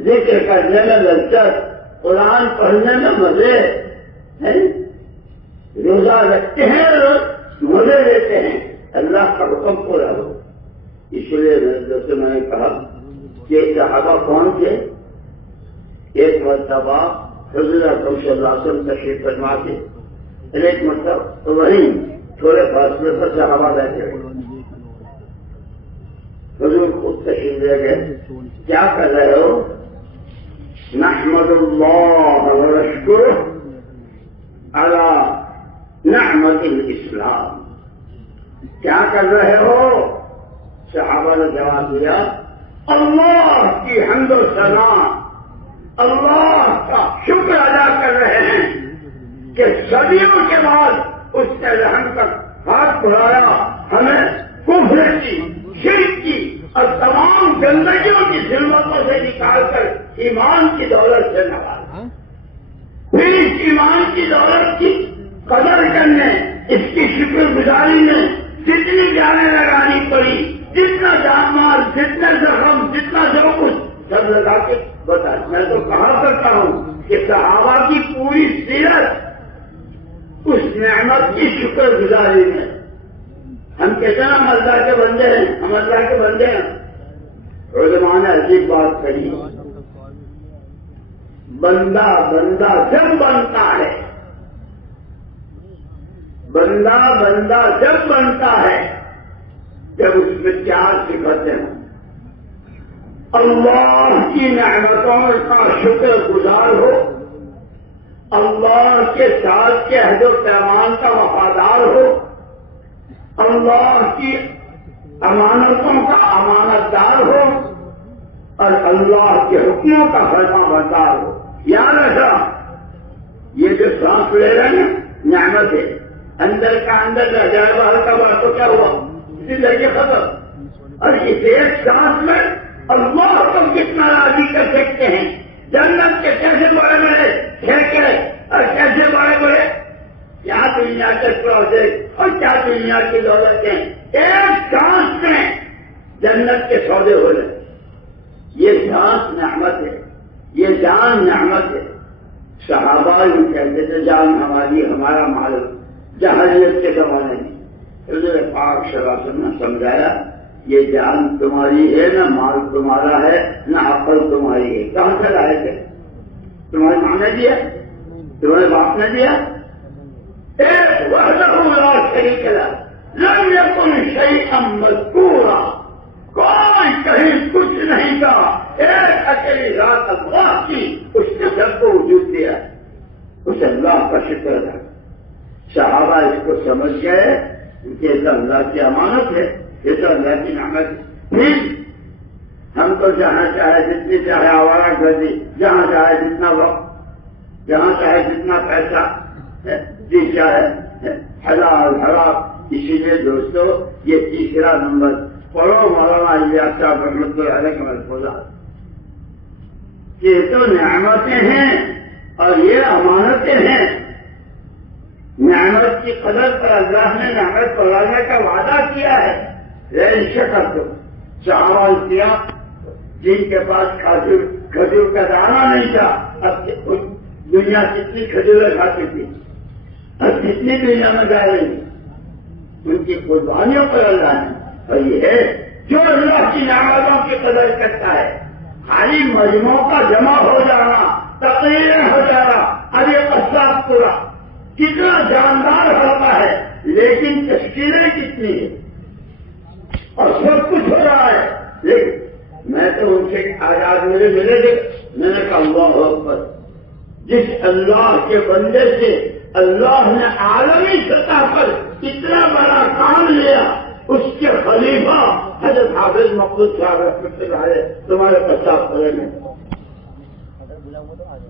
ذکر کرنے میں لذت، قرآن پڑھنے میں مزے، روزہ رکھتے ہیں، مزے لیتے ہیں، اللہ کا حکم پورا ہو۔ اس لیے جیسے میں نے کہا کہ صحابہ کون تھے؟ ایک مرتبہ حضور اکرم صلی اللہ علیہ وسلم تشریف فرما کے، ایک مرتبہ وہیں تھوڑے فاصلے پر صحابہ بیٹھے، حضور خود تشریف لے گئے، کیا کر رہے ہو؟ نحمد اللہ ونشکرہ علی نعمت الاسلام، کیا کر رہے ہو؟ صحابہ نے جواب دیا، اللہ کی حمد و ثنا، اللہ کا شکر ادا کر رہے ہیں کہ صدیوں کے بعد اس نے رحم کا ہاتھ بڑھایا، ہمیں کفر کی، شرک کی اور تمام گندگیوں کی ظلمتوں سے نکال کر ایمان کی دولت سے نوازا۔ پھر اس ایمان کی دولت کی قدر کرنے، اس کی شکر گزاری میں جتنی جانیں لگانی پڑی، جتنا جان مال، جتنا زخم، جتنا جو کچھ سب لگا کے بتا۔ میں تو کہا کرتا ہوں کہ صحابہ کی پوری سیرت اس نعمت کی شکر گزاری میں۔ ہم کہتے ہیں ہم اللہ کے بندے ہیں، ہم اللہ کے بندے ہیں، علماء نے عجیب بات کہی، بندہ جب بنتا ہے، بندہ جب بنتا ہے جب اس میں 4 صفتیں ہوں۔ اللہ کی نعمتوں کا شکر گزار ہو، اللہ کے ساتھ کے عہد و پیمان کا وفادار ہو، اللہ کی امانتوں کا امانت دار ہو اور اللہ کے حکموں کا فرما بردار ہو۔ یاد رکھا، یہ جو سانس لے رہے ہیں نعمت ہے، اندر کا اندر رہ جائے باہر کا باہر تو کیا ہوا، اسی لگے ختم۔ اور اس ایک سانس میں اللہ کو کتنا راضی کر سکتے ہیں، جنت کے کیسے بڑے بڑے ٹھیکے اور کیسے بڑے بڑے کیا دنیا کے پروجیکٹ اور کیا دنیا کی دولتیں ایک سانس میں جنت کے سودے ہو رہے۔ یہ سانس نعمت ہے، یہ جان نعمت ہے۔ صحابہ یوں کہتے تھے جان ہماری ہمارا مال، جہلیت کے زمانے میں حضور پاک صلی اللہ علیہ وسلم نے سمجھایا یہ جان تمہاری ہے، نہ مال تمہارا ہے، نہ عقل تمہاری ہے۔ کہاں سے لائے تھے؟ تمہاری ماں نے دیا؟ تمہارے باپ نے دیا؟ ایک وحدہ لا شریک لہ لم یکن شیئا مذکورا، کوئی کہیں کچھ نہیں کہا، ایک اکیلی ذات اللہ کی، اس نے سب کو وجود دیا، اس اللہ کا شکر ادا۔ صحابہ اس کو سمجھ گئے کہ یہ تو اللہ کی امانت ہے، یہ تو اللہ کی نعمت ہے۔ پھر ہم تو جہاں چاہے جتنی چاہے آوارہ گردی، جہاں چاہے جتنا وقت، جہاں چاہے جتنا پیسہ، جی چاہے حلال حرام۔ اسی لیے دوستو یہ تیسرا نمبر پڑھو مولانا الیاس صاحب رحمۃ اللہ علیہ کا ملفوظہ، یہ تو نعمتیں ہیں اور یہ امانتیں ہیں۔ نعمت کی قدر پر اللہ نے نعمت بڑھانے کا وعدہ کیا ہے، لئن شکرتم۔ صحابہ کیا جن کے پاس کھجور کا دانہ نہیں تھا، اب دنیا کتنی کھجوریں کھاتی تھی، اب کتنی دنیا میں جا رہی، ان کی قربانیوں پر اللہ نے۔ اور یہ ہے جو اللہ کی نعمتوں کی قدر کرتا ہے، خالی مجموعوں کا جمع ہو جانا، تقریریں ہو جانا، اب یہ قصہ پورا کتنا جاندار ہوتا ہے، لیکن تشکیلیں کتنی ہیں اور سب کچھ ہو رہا ہے۔ لیکن میں تو ان سے آزاد ملے تھے، میں نے کہا اللہ اکبر، جس اللہ کے بندے سے اللہ نے عالمی سطح پر اتنا بڑا کام لیا، اس کے خلیفہ حضرت حافظ مقصود صاحب رحمۃ اللہ علیہ تمہارے پچاس پڑے میں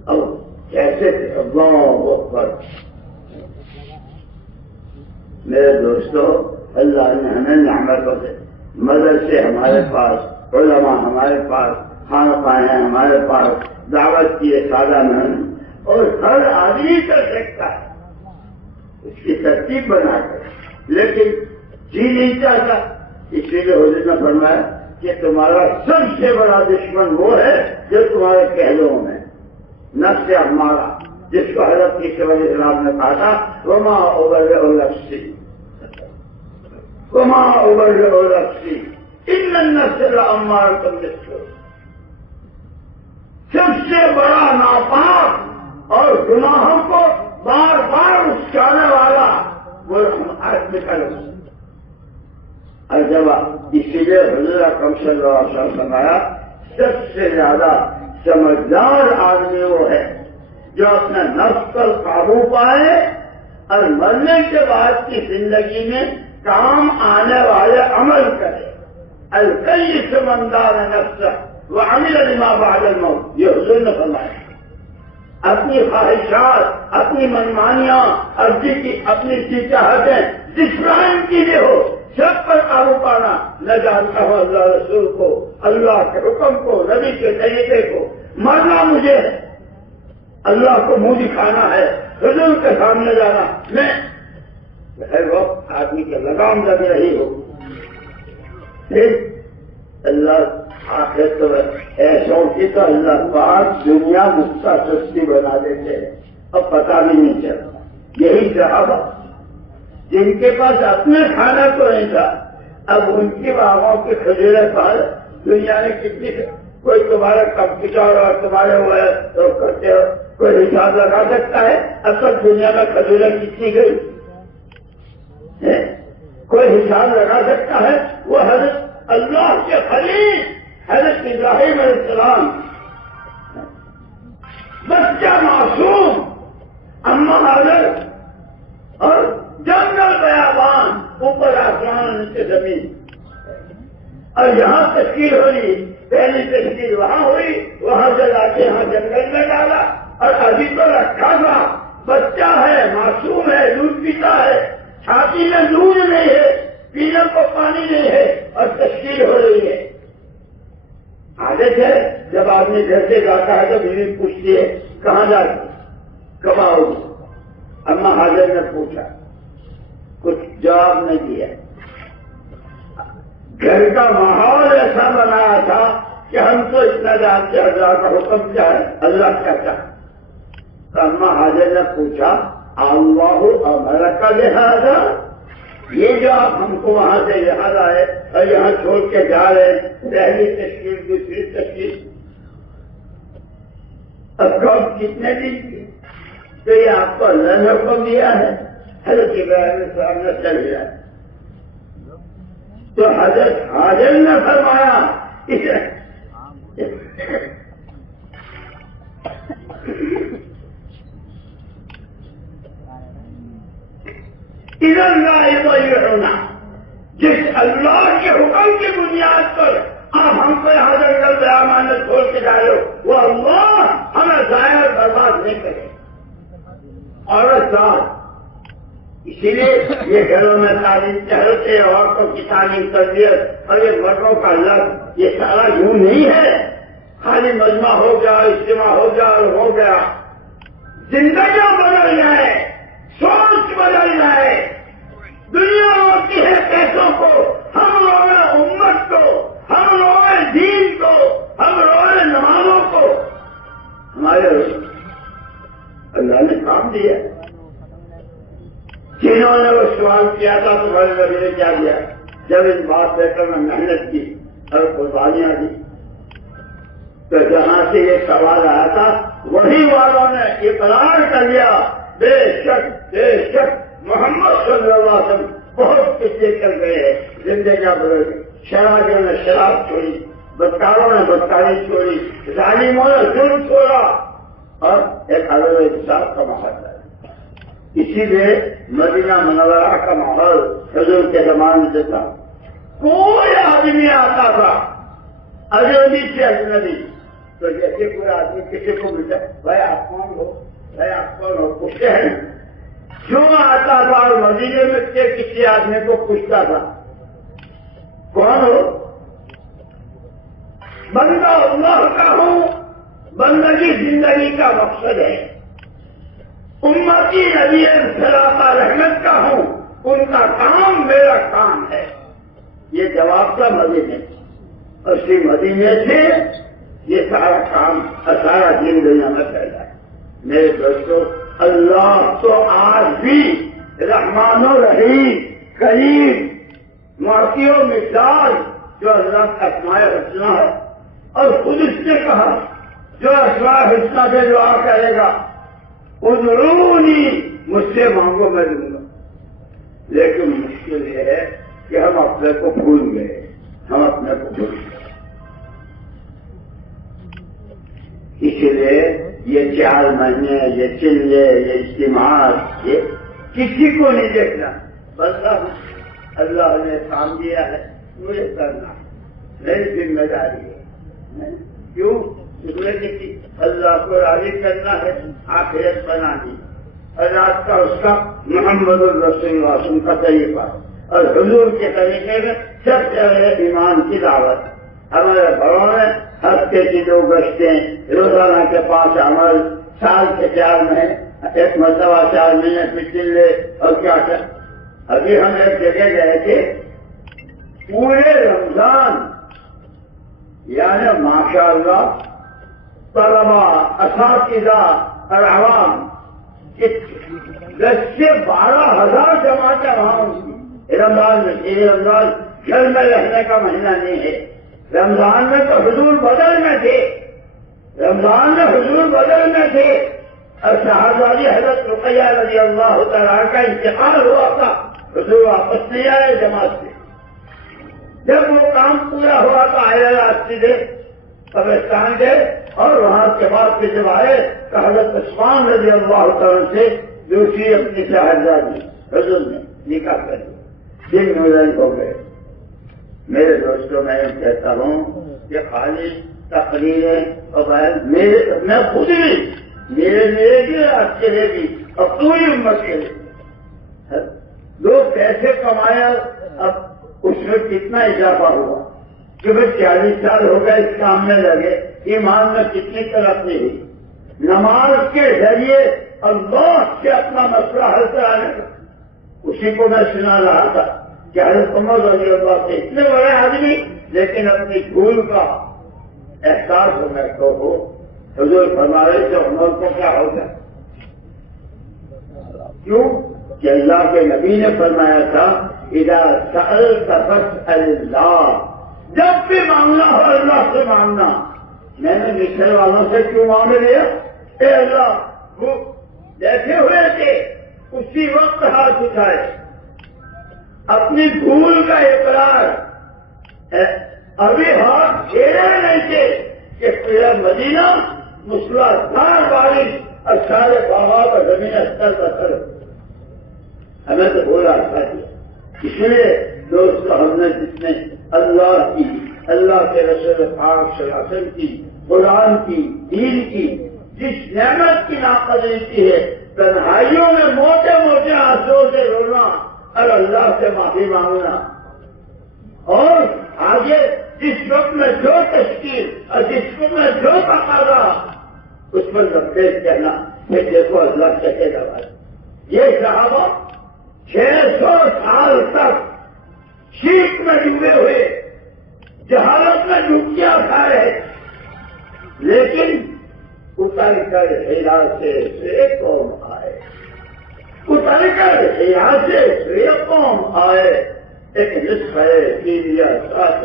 اب کیسے تھے؟ اللہ اکبر۔ میرے دوستو، اللہ نے ہمیں نعمتوں سے، مدرسے ہمارے پاس، علماء ہمارے پاس، خانقاہیں ہمارے پاس، دعوت کی سادہ نہیں، اور ہر آدمی کر سکتا ہے اس کی ترتیب بنا کر، لیکن جی نہیں چاہتا۔ اسی لیے حضور نے فرمایا کہ تمہارا سب سے بڑا دشمن وہ ہے جو تمہارے پہلوؤں میں نفس ہمارا، جس کو حضرت کی صلی اللہ علیہ وسلم نے کہا تھا وما ابرئ نفسی وما ابرئ نفسی ان النفس لامارۃ بالسوء۔ سب سے بڑا ناپاک اور گناہوں کو بار بار اکسانے والا وہ آدمی کا نفس۔ اور جب اسی لیے حضور اکرم صلی اللہ علیہ وسلم فرمایا سب سے زیادہ سمجھدار آدمی وہ ہے جو اپنے نفس پر قابو پائے اور مرنے کے بعد کی زندگی میں کام آنے والے عمل کرے۔ الکیس من دان نفسہ وعمل لما بعد الموت، یہ حضور نے فرمایا۔ اپنی خواہشات، اپنی منمانیاں، اپنی چاہتیں جس رائن کی بھی ہو، سب پر قابو پانا۔ نہ جانتا ہوں اللہ رسول کو، اللہ کے حکم کو، نبی کے طریقے کو، مرنا مجھے اللہ کو منہ دکھانا ہے، حضور کے سامنے جانا، میں ہر وقت آدمی کے لگام لگ رہی ہو، پھر اللہ آخر تو ایسوں کی تو اللہ پاک دنیا مفتا سستی بنا دیتے ہیں، اب پتہ بھی نہیں چلتا۔ یہی صحابہ جن کے پاس اپنے کھانا تو نہیں تھا، اب ان کی باغوں کی کھجوریں پر دنیا نے کتنی، کوئی تمہارے کمپیوٹر اور تمہارے ہوئے تو کرتے ہو، کوئی حساب لگا سکتا ہے اب تک دنیا میں کھجوریں کتنی گئی؟ کوئی حساب لگا سکتا ہے؟ وہ حضرت اللہ کے خلیل حضرت ابراہیم علیہ السلام بچہ معصوم، اما حضرت اور جنگل بیابان، اوپر آسمان نیچے زمین، اور یہاں تشکیل ہو رہی، پہلی تشکیل وہاں ہوئی، وہاں سے لا کے یہاں جنگل میں ڈالا، اور ابھی تو رکھا تھا، بچہ ہے، معصوم ہے، دودھ پیتا ہے، چھاتی میں دودھ نہیں ہے، پینے کو پانی نہیں ہے، اور تشکیل ہو رہی ہے۔ عادت ہے جب آدمی گھر سے جاتا ہے تو بیوی پوچھتی ہے کہاں جا رہی، کب آؤ گی؟ اما حاضر نے پوچھا، کچھ جواب نہیں دیا۔ گھر کا ماحول ایسا بنایا تھا کہ ہم تو اتنا جانتے اللہ کا حکم کیا ہے، اللہ کیا چاہتا۔ تو اما حاضر نے پوچھا، اللہ امرک لہذا، یہ جو آپ ہم کو وہاں سے یہاں لائے اور یہاں چھوڑ کے جا رہے ہیں، پہلی تشکیل دوسری تشکیل، اب کب کتنے دن کی؟ تو یہ آپ کو اللہ نے حکم دیا ہے۔ حضرت ابراہیم السلام نے چل گیا، تو حضرت حاضر نے فرمایا ادھر لا ہونا، جس اللہ کے حکم کی بنیاد پر آپ ہم کو یہاں جنگل بیابان میں چھوڑ کے جا رہے ہو، وہ اللہ ہمیں ضائع اور برباد نہیں کرے۔ عورت ساتھ، اسی لیے یہ گھروں میں تعلیم چہرتے، عورتوں کی تعلیم تربیت اور یہ مردوں کا لفظ، یہ سارا یوں نہیں ہے خالی مجمع ہو گیا، اجتماع ہو گیا اور ہو گیا۔ زندگیاں بدل جائے، سوچ بدل جائے۔ دنیا ہوتی ہے پیسوں کو، ہم لوگ نے امت کو، ہم لوگ نے دین کو، ہم لوگ نے نمازوں کو، ہمارے اللہ نے کام دیا۔ جنہوں نے وہ سوال کیا تھا تمہارے نبی نے کیا دیا؟ جب ان بات لے کر میں محنت کی اور قربانیاں دی، تو جہاں سے یہ سوال آیا تھا وہی والوں نے اقرار کر لیا، بے شک محمد صلی اللہ علیہ وسلم بہت کچھ کر گئے ہیں، زندگیاں بدل گئی۔ شرابیوں نے شراب چھوڑی، بدکاروں نے بدکاری چھوڑی، ظالموں نے ظلم چھوڑا، اور ایک عدل و انصاف کا ماحول ہے۔ اسی لیے مدینہ منورہ کا ماحول حضور کے زمانے سے تھا، کوئی آدمی آتا تھا اجنبی سے اجنبی، تو جیسے کوئی آدمی کسی کو ملتا، بھائی آپ کون ہو، بھائی آپ کون ہو، پوچھتے ہیں کیوں آتا تھا، اور مدینے میں سے کسی آدمی کو پوچھتا تھا کون ہو، بندہ اللہ کا ہوں، بندگی زندگی کا مقصد ہے، امتی نبی صلاح رحمت کا ہوں، ان کا کام میرا کام ہے، یہ جواب تھا مدینے، اور اسی مدینے سے یہ سارا کام اور سارا دین دنیا میں پھیلا ہے۔ میرے دوستوں، اللہ تو آج بھی رحمان و رحیم، کریم، معطی و مثال، جو اللہ کا اسماء حسنہ ہے، اور خود اس نے کہا جو اسماء حسنہ سے دعا کرے گا ادعونی، مجھ سے مانگو میں دوں گا۔ لیکن مشکل یہ ہے کہ ہم اپنے کو بھول گئے، ہم اپنے کو بھول گئے۔ اس لیے یہ 4 مہینے، یہ چلے، یہ اجتماعات، یہ کسی کو نہیں دیکھنا، بس اللہ نے کام دیا ہے مجھے کرنا، میری ذمہ داری ہے۔ کیوں؟ کی اللہ کو راضی کرنا ہے، آخرت بنانی، اور رات کا اس کا محمد الرسول اللہ صلی اللہ علیہ وسلم کا طریقہ، اور حضور کے طریقے میں سب سے پہلے ایمان کی دعوت۔ ہمارے گھروں میں ہفتے کی 2 گشتیں، روزانہ کے 5 عمل، سال کے 4 مہینے، ایک مرتبہ 4 مہینے پھر چلے، اور کیا کر۔ ابھی ہم ایک جگہ گئے تھے، پورے رمضان یعنی ماشاءاللہ طلبا، اساتذہ اور عوام 10 سے 12,000 جماعتیں وہاں ہوئی رمضان میں۔ یہ رمضان گھر میں رہنے کا مہینہ نہیں ہے، رمضان میں تو حضور بدل میں تھے، رمضان میں حضور بدل میں تھے، اور صحابہ حضرت رقیہ رضی اللہ تعالیٰ کا انتقال ہوا تھا، حضور واپس نہیں آئے جماعت سے، جب وہ کام پورا ہوا تو آئے سیدھے قبرستان گئے اور وہاں کے بعد پھر جب آئے تو حضرت عثمان رضی اللہ تعالیٰ سے دوسری اپنی شہزادی حضور نے نکاح کر دیا، دن ملن ہو گئے۔ میرے دوستوں میں کہتا ہوں کہ خالی تقریریں اور میں خود ہی میرے لیے بھی آپ کے لیے بھی اور پوری امت کے لیے لوگ پیسے کمایا، اب اس میں کتنا اضافہ ہوا کہ بھائی 40 سال ہو گئے اس کام میں لگے، ایمان میں کتنی ترقی ہوئی، نماز کے ذریعے اللہ سے اپنا مسئلہ حل کرانے کا۔ اسی کو میں سنا رہا تھا کہ حضرت عمر رضی اللہ کے اتنے بڑے آدمی لیکن اپنی بھول کا احساس ہونا تو ہو، حضور فرما رہے تھے عمر کو کیا ہوگا؟ کیوں کہ اللہ کے نبی نے فرمایا تھا اذا سألت فاسأل اللہ، جب بھی مانگنا ہو اللہ سے مانگنا۔ میں نے مصر والوں سے کیوں مانگ لیا؟ اے اللہ، وہ بیٹھے ہوئے تھے اسی وقت ہاتھ اٹھائے، اپنی بھول کا اقرار، ابھی ہاتھ چھیڑے نہیں تھے کہ پورا مدینہ مسلسل بارش اور سارے باغات اور زمین استر بسر، ہمیں تو بولا تھا اس لیے دوستو ہم نے جتنے اللہ کی، اللہ کے رسول پاک صلی اللہ علیہ وسلم کی، قرآن کی، دین کی جس نعمت کی ناقدری کی ہے، تنہائیوں میں موٹے موٹے آنسوں سے رونا اور اللہ سے معافی مانگنا، اور آگے جس وقت میں جو تشکیل اور جس وقت میں جو تقاضا اس پر لبیک کہنا کہ دیکھو اللہ کہے گا۔ یہ صحابہ 600 سال تک شرک میں ڈوبے ہوئے، جہالت میں ڈبکیاں کھا رہے، لیکن اتر کر حرا سے قوم آئے، اتر کر حرا سے قوم آئے، ایک نصف ہے سیریا ساتھ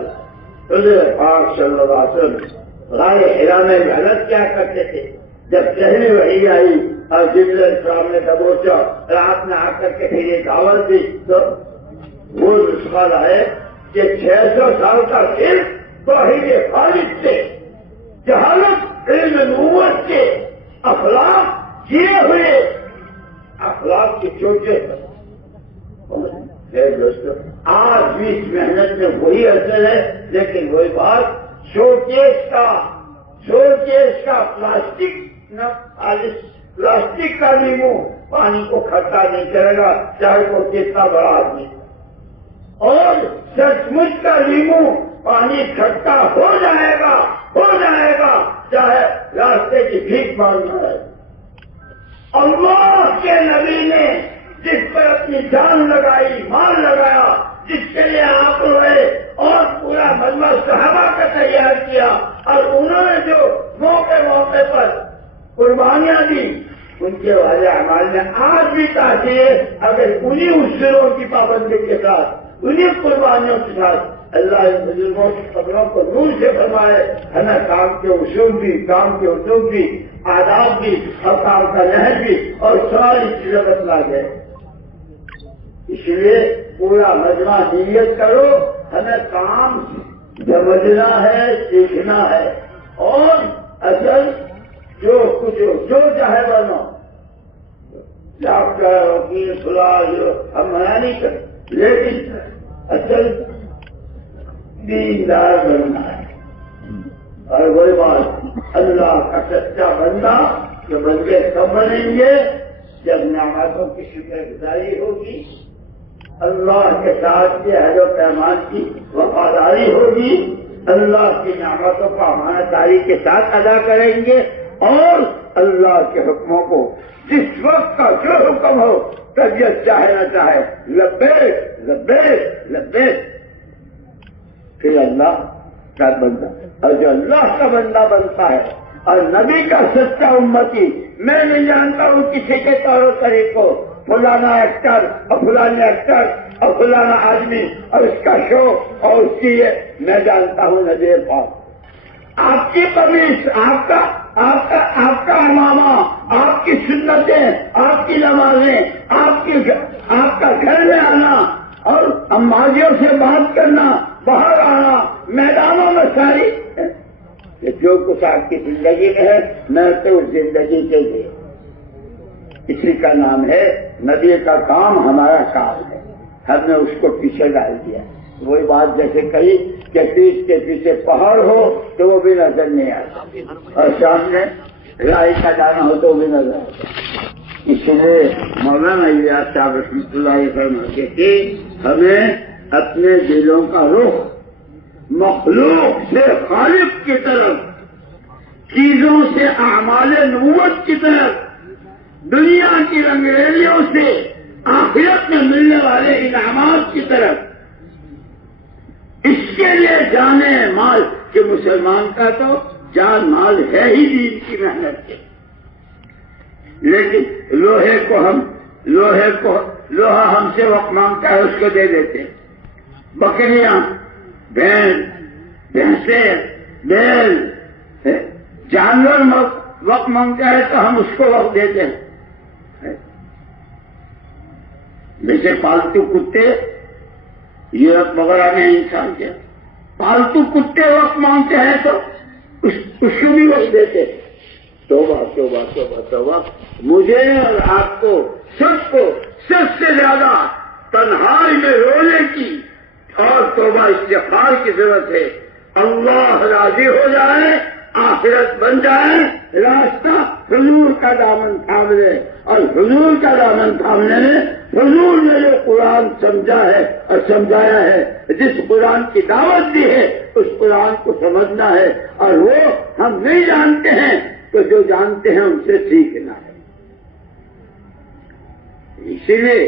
حضور پاک صلی اللہ علیہ وسلم غار حرا میں محنت کیا کرتے تھے؟ جب پہلی وحی آئی اور جبرائیل السلام نے دبوچا، رات میں آ کر کے پھر یہ دعوت دی تو وہ نسخہ لائے کہ 600 سال کا صرف توحید خالص سے، جہالت علم نبوت کے اخلاق کیے ہوئے اخلاق کے چوٹے پر دوستوں آج بھی اس محنت میں وہی اثر ہے، لیکن وہی بات شوکیس کا پلاسٹک کا نیمو پانی کو کھٹا نہیں کرے گا چاہے وہ کتنا بڑا آدمی، اور سچ مچ کا نیمو پانی کھٹا ہو جائے گا چاہے راستے کی بھیک مانگنا ہے۔ اللہ کے نبی نے جس پر اپنی جان لگائی، مال لگایا، جس کے لیے آپ ہوئے اور پورا مجمع صحابہ کا تیار کیا، اور انہوں نے جو موقع پر قربانیاں دی، ان کے والے اعمال میں آج بھی تاثیر ہے۔ اگر انہی اصولوں کی پابندی کے ساتھ، انہی قربانیوں کے ساتھ اللہ ان بزرگوں کی قبروں کو نور سے فرمائے، ہمیں کام کے اصول بھی، کام کے اصول بھی، آداب بھی اور کام کا نہج بھی اور ساری چیزیں بتلا گئے۔ اس لیے پورا مجمع نیت کرو، ہمیں کام سمجھنا ہے، سیکھنا ہے، اور اصل جو کچھ جو چاہے بنو، ڈاکٹر وکیل فلاح ہم منع نہیں کرتے، لیکن اصل دیندار بننا ہے۔ اور وہی بات اللہ کا سچا بندہ جو بندے کب بنیں گے؟ جب نعمتوں کی شکر گزاری ہوگی، اللہ کے ساتھ کے عہد و پیمان کی وفاداری ہوگی، اللہ کی نعمتوں کا امانتداری کے ساتھ ادا کریں گے، اور اللہ کے حکموں کو جس وقت کا جو حکم ہو، طبیعت چاہے نہ چاہے، لبیک لبیک لبیک، پھر اللہ کا بندہ، اور جو اللہ کا بندہ بنتا ہے اور نبی کا سچا امتی، میں نہیں جانتا ہوں کسی کے طور و طریقوں، فلانا ایکٹر اور فلانا ایکٹر اور فلانا آدمی اور اس کا شو اور اس کی یہ، میں جانتا ہوں نظیر پاک، آپ کی قمیص، آپ کا امامہ، آپ کی سنتیں، آپ کی نمازیں، آپ کا گھر میں آنا اور اماجیوں سے بات کرنا، باہر آنا میدانوں میں ساری کہ جو کچھ آپ کی زندگی میں ہے میں تو اس زندگی کے لیے، اسی کا نام ہے نبی کا کام ہمارا کام ہے، ہم نے اس کو پیچھے ڈال دیا۔ وہی بات جیسے کہی کہ پیٹ کے پیچھے پہاڑ ہو تو وہ بھی نظر نہیں آتا، اور سامنے رائی کا جانا ہو تو وہ بھی نظر آتا۔ اس لیے مولانا الیاس صاحب رحمۃ اللہ علیہ فرماتے کہ ہمیں اپنے دلوں کا رخ مخلوق سے خالق کی طرف، چیزوں سے اعمال نبوت کی طرف، دنیا کی رنگریلیوں سے آخرت میں ملنے والے انعامات کی طرف، اس کے لیے جانے مال کہ مسلمان کا تو جان مال ہے ہی دین کی محنت کے، لیکن لوہا ہم سے وقت مانگتا ہے اس کو دے دیتے ہیں، بکریاں، بھینسیں، بیل، جانور وقت مانگتا ہے تو ہم اس کو وقت دیتے ہیں۔ جیسے پالتو کتے یورپ وغیرہ میں انسان کے پالتو کتے وقت مانگتے ہیں تو اس کو بھی وقت دیتے ہیں۔ توبہ توبہ توبہ توبہ، مجھے اور آپ کو سب سے زیادہ تنہائی میں رونے کی اور توبہ استغفار کی ضرورت ہے۔ اللہ راضی ہو جائے، آخرت بن جائے، راستہ حضور کا دامن تھام لے، اور حضور کا دامن تھامنے میں حضور نے جو قرآن سمجھا ہے اور سمجھایا ہے، جس قرآن کی دعوت دی ہے اس قرآن کو سمجھنا ہے، اور وہ ہم نہیں جانتے ہیں تو جو جانتے ہیں ان سے سیکھنا ہے۔ اسی لیے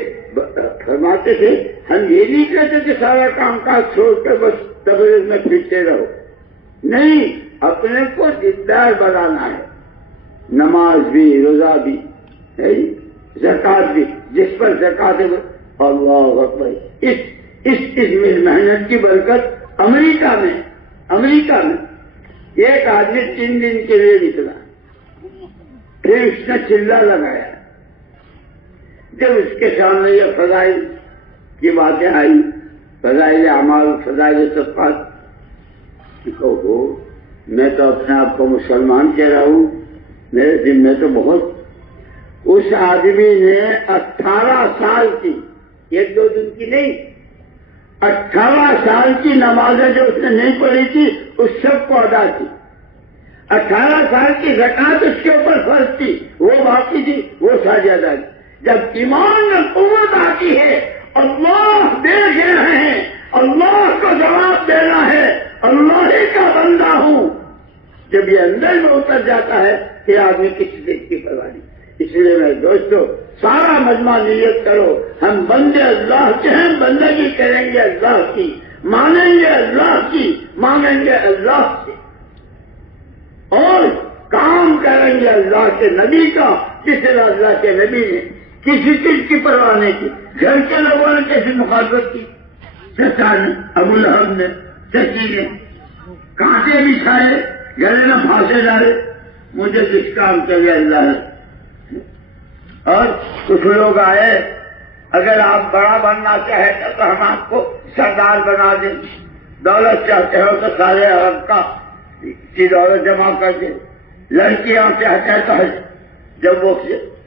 فرماتے تھے ہم یہ نہیں کہتے کہ سارا کام کاج چھوڑ کر بس تبلیغ میں پھرتے رہو، نہیں، اپنے کو دیندار بنانا ہے، نماز بھی، روزہ بھی، زکات بھی، جس پر زکات ہے اللہ اکبر۔ اس محنت کی برکت امریکہ میں ایک آدمی 3 دن کے لیے نکلا، پھر اس نے چلا لگایا، جب اس کے سامنے یہ فضائل کی باتیں آئی، فضائل اعمال، فضائل صدقات، کہو میں تو اپنے آپ کو مسلمان کہہ رہا ہوں، میرے دل میں تو بہت۔ اس آدمی نے 18 سال کی، 1-2 دن کی نہیں، 18 سال کی نمازیں جو اس نے نہیں پڑھی تھی اس سب کو ادا کی، 18 سال کی زکات اس کے اوپر فرض تھی، وہ باقی تھی، وہ ساری ادا کی۔ جب ایمان میں قوت آتی ہے، اللہ دیکھ رہے ہیں، اللہ کو جواب دینا ہے، اللہ ہی کا بندہ ہوں، جب یہ اندر میں اتر جاتا ہے کہ آدمی کسی چیز کی پرواہ نہیں۔ اس لیے میرے دوستو سارا مجمع نیت کرو، ہم بندے اللہ کے ہیں، بندگی کریں گے اللہ کی، مانیں گے اللہ کی، مانگیں گے اللہ سے، اور کام کریں گے اللہ کے نبی کا، جس طرح اللہ کے نبی نے کسی چیز کی پرواہ نہیں کی۔ گھر کے لوگوں نے کیسی مخالفت کی، چچا نے، ابو لہب نے، چچی نے کانٹے بھی کھائے، گلے میں پھانسے ڈالے، مجھے جس کام کے لیے اللہ نے۔ اور کچھ لوگ آئے، اگر آپ بڑا بننا چاہتے تو ہم آپ کو سردار بنا دیں، دولت چاہتے ہو تو سارے عرب کی دولت جمع کر دیں، لڑکیاں چاہتے ہیں تو جب وہ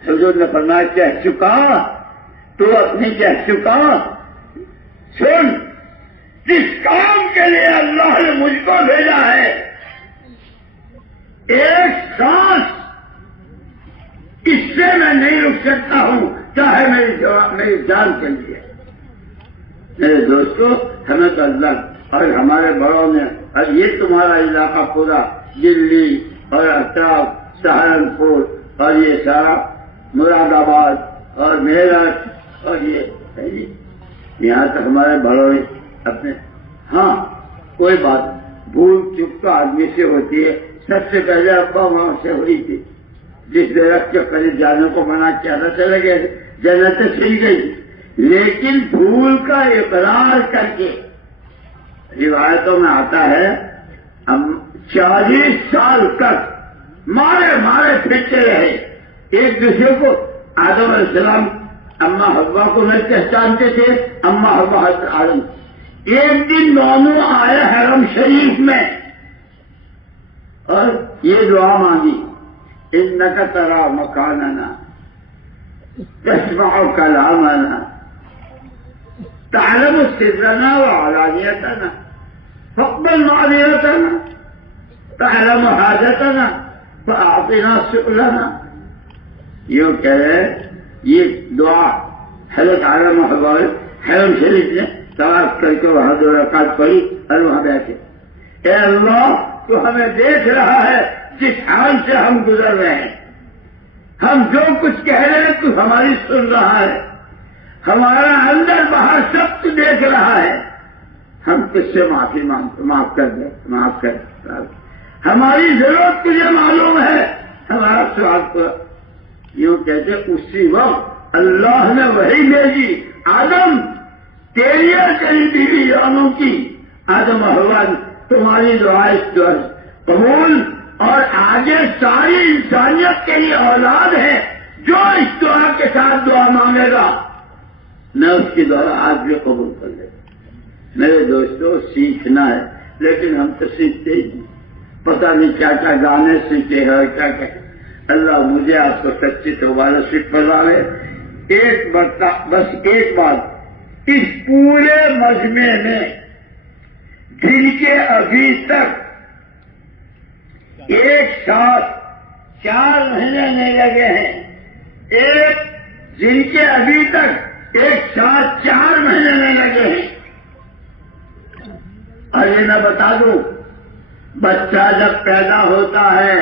حضور نے فرمایا کہہ چکا تو اپنی کہہ چکا، سن جس کام کے لیے اللہ نے مجھ کو بھیجا ہے، ایک سانس اس سے میں نہیں رک سکتا ہوں، چاہے میری جان کے لیے۔ میرے دوستو ہمیں تو اللہ اور ہمارے بڑوں نے، اور یہ تمہارا علاقہ پورا دلی اور اطراف، سہارنپور اور یہ سارا مراد آباد اور میرٹھ اور یہ یہاں تک ہمارے بڑوں نے اپنے، ہاں کوئی بات بھول چک تو آدمی سے ہوتی ہے، سب سے پہلے ابا وہاں سے ہوئی تھی، جس درخت کے قریب جانے کو منع کیا تھا چلے گئے، جنت چلی گئی، لیکن بھول کا اقرار کر کے روایتوں میں آتا ہے ہم 40 سال تک مارے پھرتے رہے، ایک دوسرے کو آدم علیہ السلام اما حوا کو نہیں پہچانتے تھے، اما حوا حضرت آدم، ایک دن دونوں آئے حرم شریف میں اور یہ دعا مانگی، انک تری مکاننا تسمع کلامنا تعلم سرنا وعلانیتنا فاقبل معذرتنا تعلم حاجتنا فاعطنا سؤلنا. یوں کہہ رہے یہ دعا حضرت عالم حرم شریف نے طواف کر کے وہاں 2 رکعت پڑھی اور وہاں بیٹھے. اے اللہ تو ہمیں دیکھ رہا ہے جس حال سے ہم گزر رہے ہیں، ہم جو کچھ کہہ رہے ہیں تو ہماری سن رہا ہے، ہمارا اندر باہر سب تو دیکھ رہا ہے. ہم کس سے معافی مانگتے، معاف کر دے، معاف کر. ہماری ضرورت تجھے معلوم ہے، ہمارا سوال کو یوں کہتے. اسی وقت اللہ نے وحی بھیجی، آدم تیری اور تیری بیوی دونوں کی، آدم و حوا تمہاری دعا اس دعا قبول، اور آگے ساری انسانیت کے لیے اولاد ہے جو اس دعا کے ساتھ دعا مانگے گا میں اس کی دعا آج بھی قبول کر لے. میرے دوستوں سیکھنا ہے، لیکن ہم تو سیکھتے ہی نہیں، پتہ نہیں کیا کیا گانے سیکھے ہیں کیا کیا. اللہ مجھے آپ کو سچی توبہ نصیب فرمائے. ایک بس ایک بات، اس پورے مجمع میں جن کے ابھی تک ایک ساتھ 4 مہینے نہیں لگے ہیں، جن کے ابھی تک ایک ساتھ 4 مہینے نہیں لگے ہیں، اور یہ میں بتا دوں بچہ جب پیدا ہوتا ہے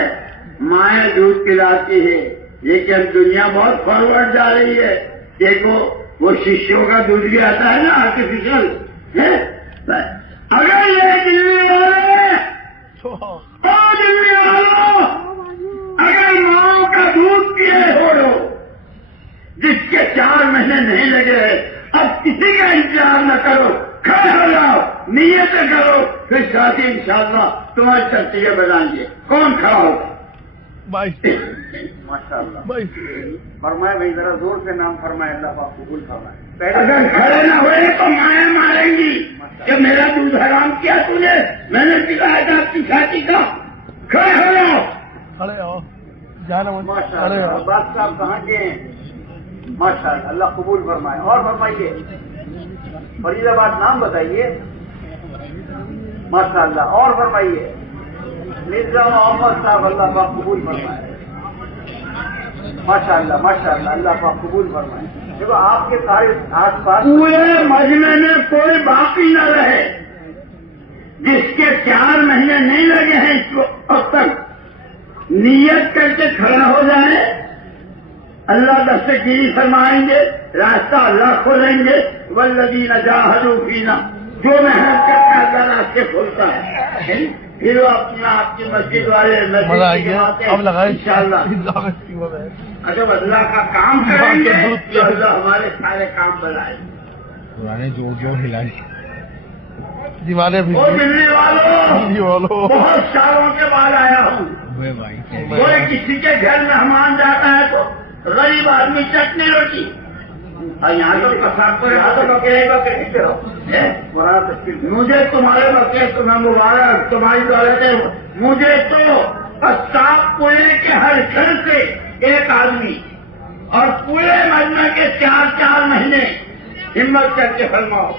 مائیں دودھ پلاتی ہے، لیکن دنیا بہت فارورڈ جا رہی ہے. دیکھو وہ شیشوں کا دودھ بھی آتا ہے نا آرٹیفیشل. اگر یہ دلی والوں اگر ماں کا دودھ پیے ہو جس کے 4 مہینے نہیں لگے، اب کسی کا انتظار نہ کرو، کھڑے ہو جاؤ، نیتیں کرو، پھر شادی انشاءاللہ تمہاری ترتیبیں بنائیں گے. کون کھڑا ہوگا؟ ماشاء اللہ فرمائے بھائی، ذرا زور سے نام فرمائے. اللہ پاک قبول فرمائے. اگر کھڑے نہ ہوئے تو مائیں ماریں گی کہ میرا دودھ حرام کیا تھی نے، میں نے سکھایا تھا آپ کی شادی کا. کھڑے ہو جاؤ، کھڑے ہو جانا. ماشاء اللہ. بات صاحب کہاں کے ہیں؟ ماشاء اللہ، اللہ قبول فرمائے. اور فرمائیے، فرید آباد نام بتائیے. ماشاء اللہ. اور فرمائیے مرزا محمد صاحب، اللہ پاک قبول فرمائے. ماشاء اللہ ماشاء اللہ، اللہ پاک قبول فرمائے. دیکھو آپ کے سارے آس پاس پورے مجمع میں کوئی باقی نہ رہے جس کے 4 مہینے نہیں لگے ہیں اس کو اب تک نیت کر کے کھڑا ہو جائے. اللہ دستگیری فرمائیں گے، راستہ اللہ کھولیں گے. والذین جاہدوا فینا، جو محنت کرتا ہے اللہ راستے کھولتا ہے. پھر وہ اپنا آپ کی مسجد والے اب لگائے انشاءاللہ. اگر اللہ کا کام کریں گے تو اللہ ہمارے سارے کام بنائے. پرانے جوڑ جوڑ ہلائے دیوارے بھی. دلی والوں بہت سالوں کے بعد آیا ہوں. کوئی کسی کے گھر مہمان جاتا ہے تو غریب آدمی چٹنی روٹی، اور یہاں تو مجھے تمہارے بقے تمہیں مبارک، تمہاری دولت ہے. مجھے تو صاف پورے کے ہر گھر سے ایک آدمی اور پورے مجمع کے 4 مہینے ہمت کر کے فرماؤ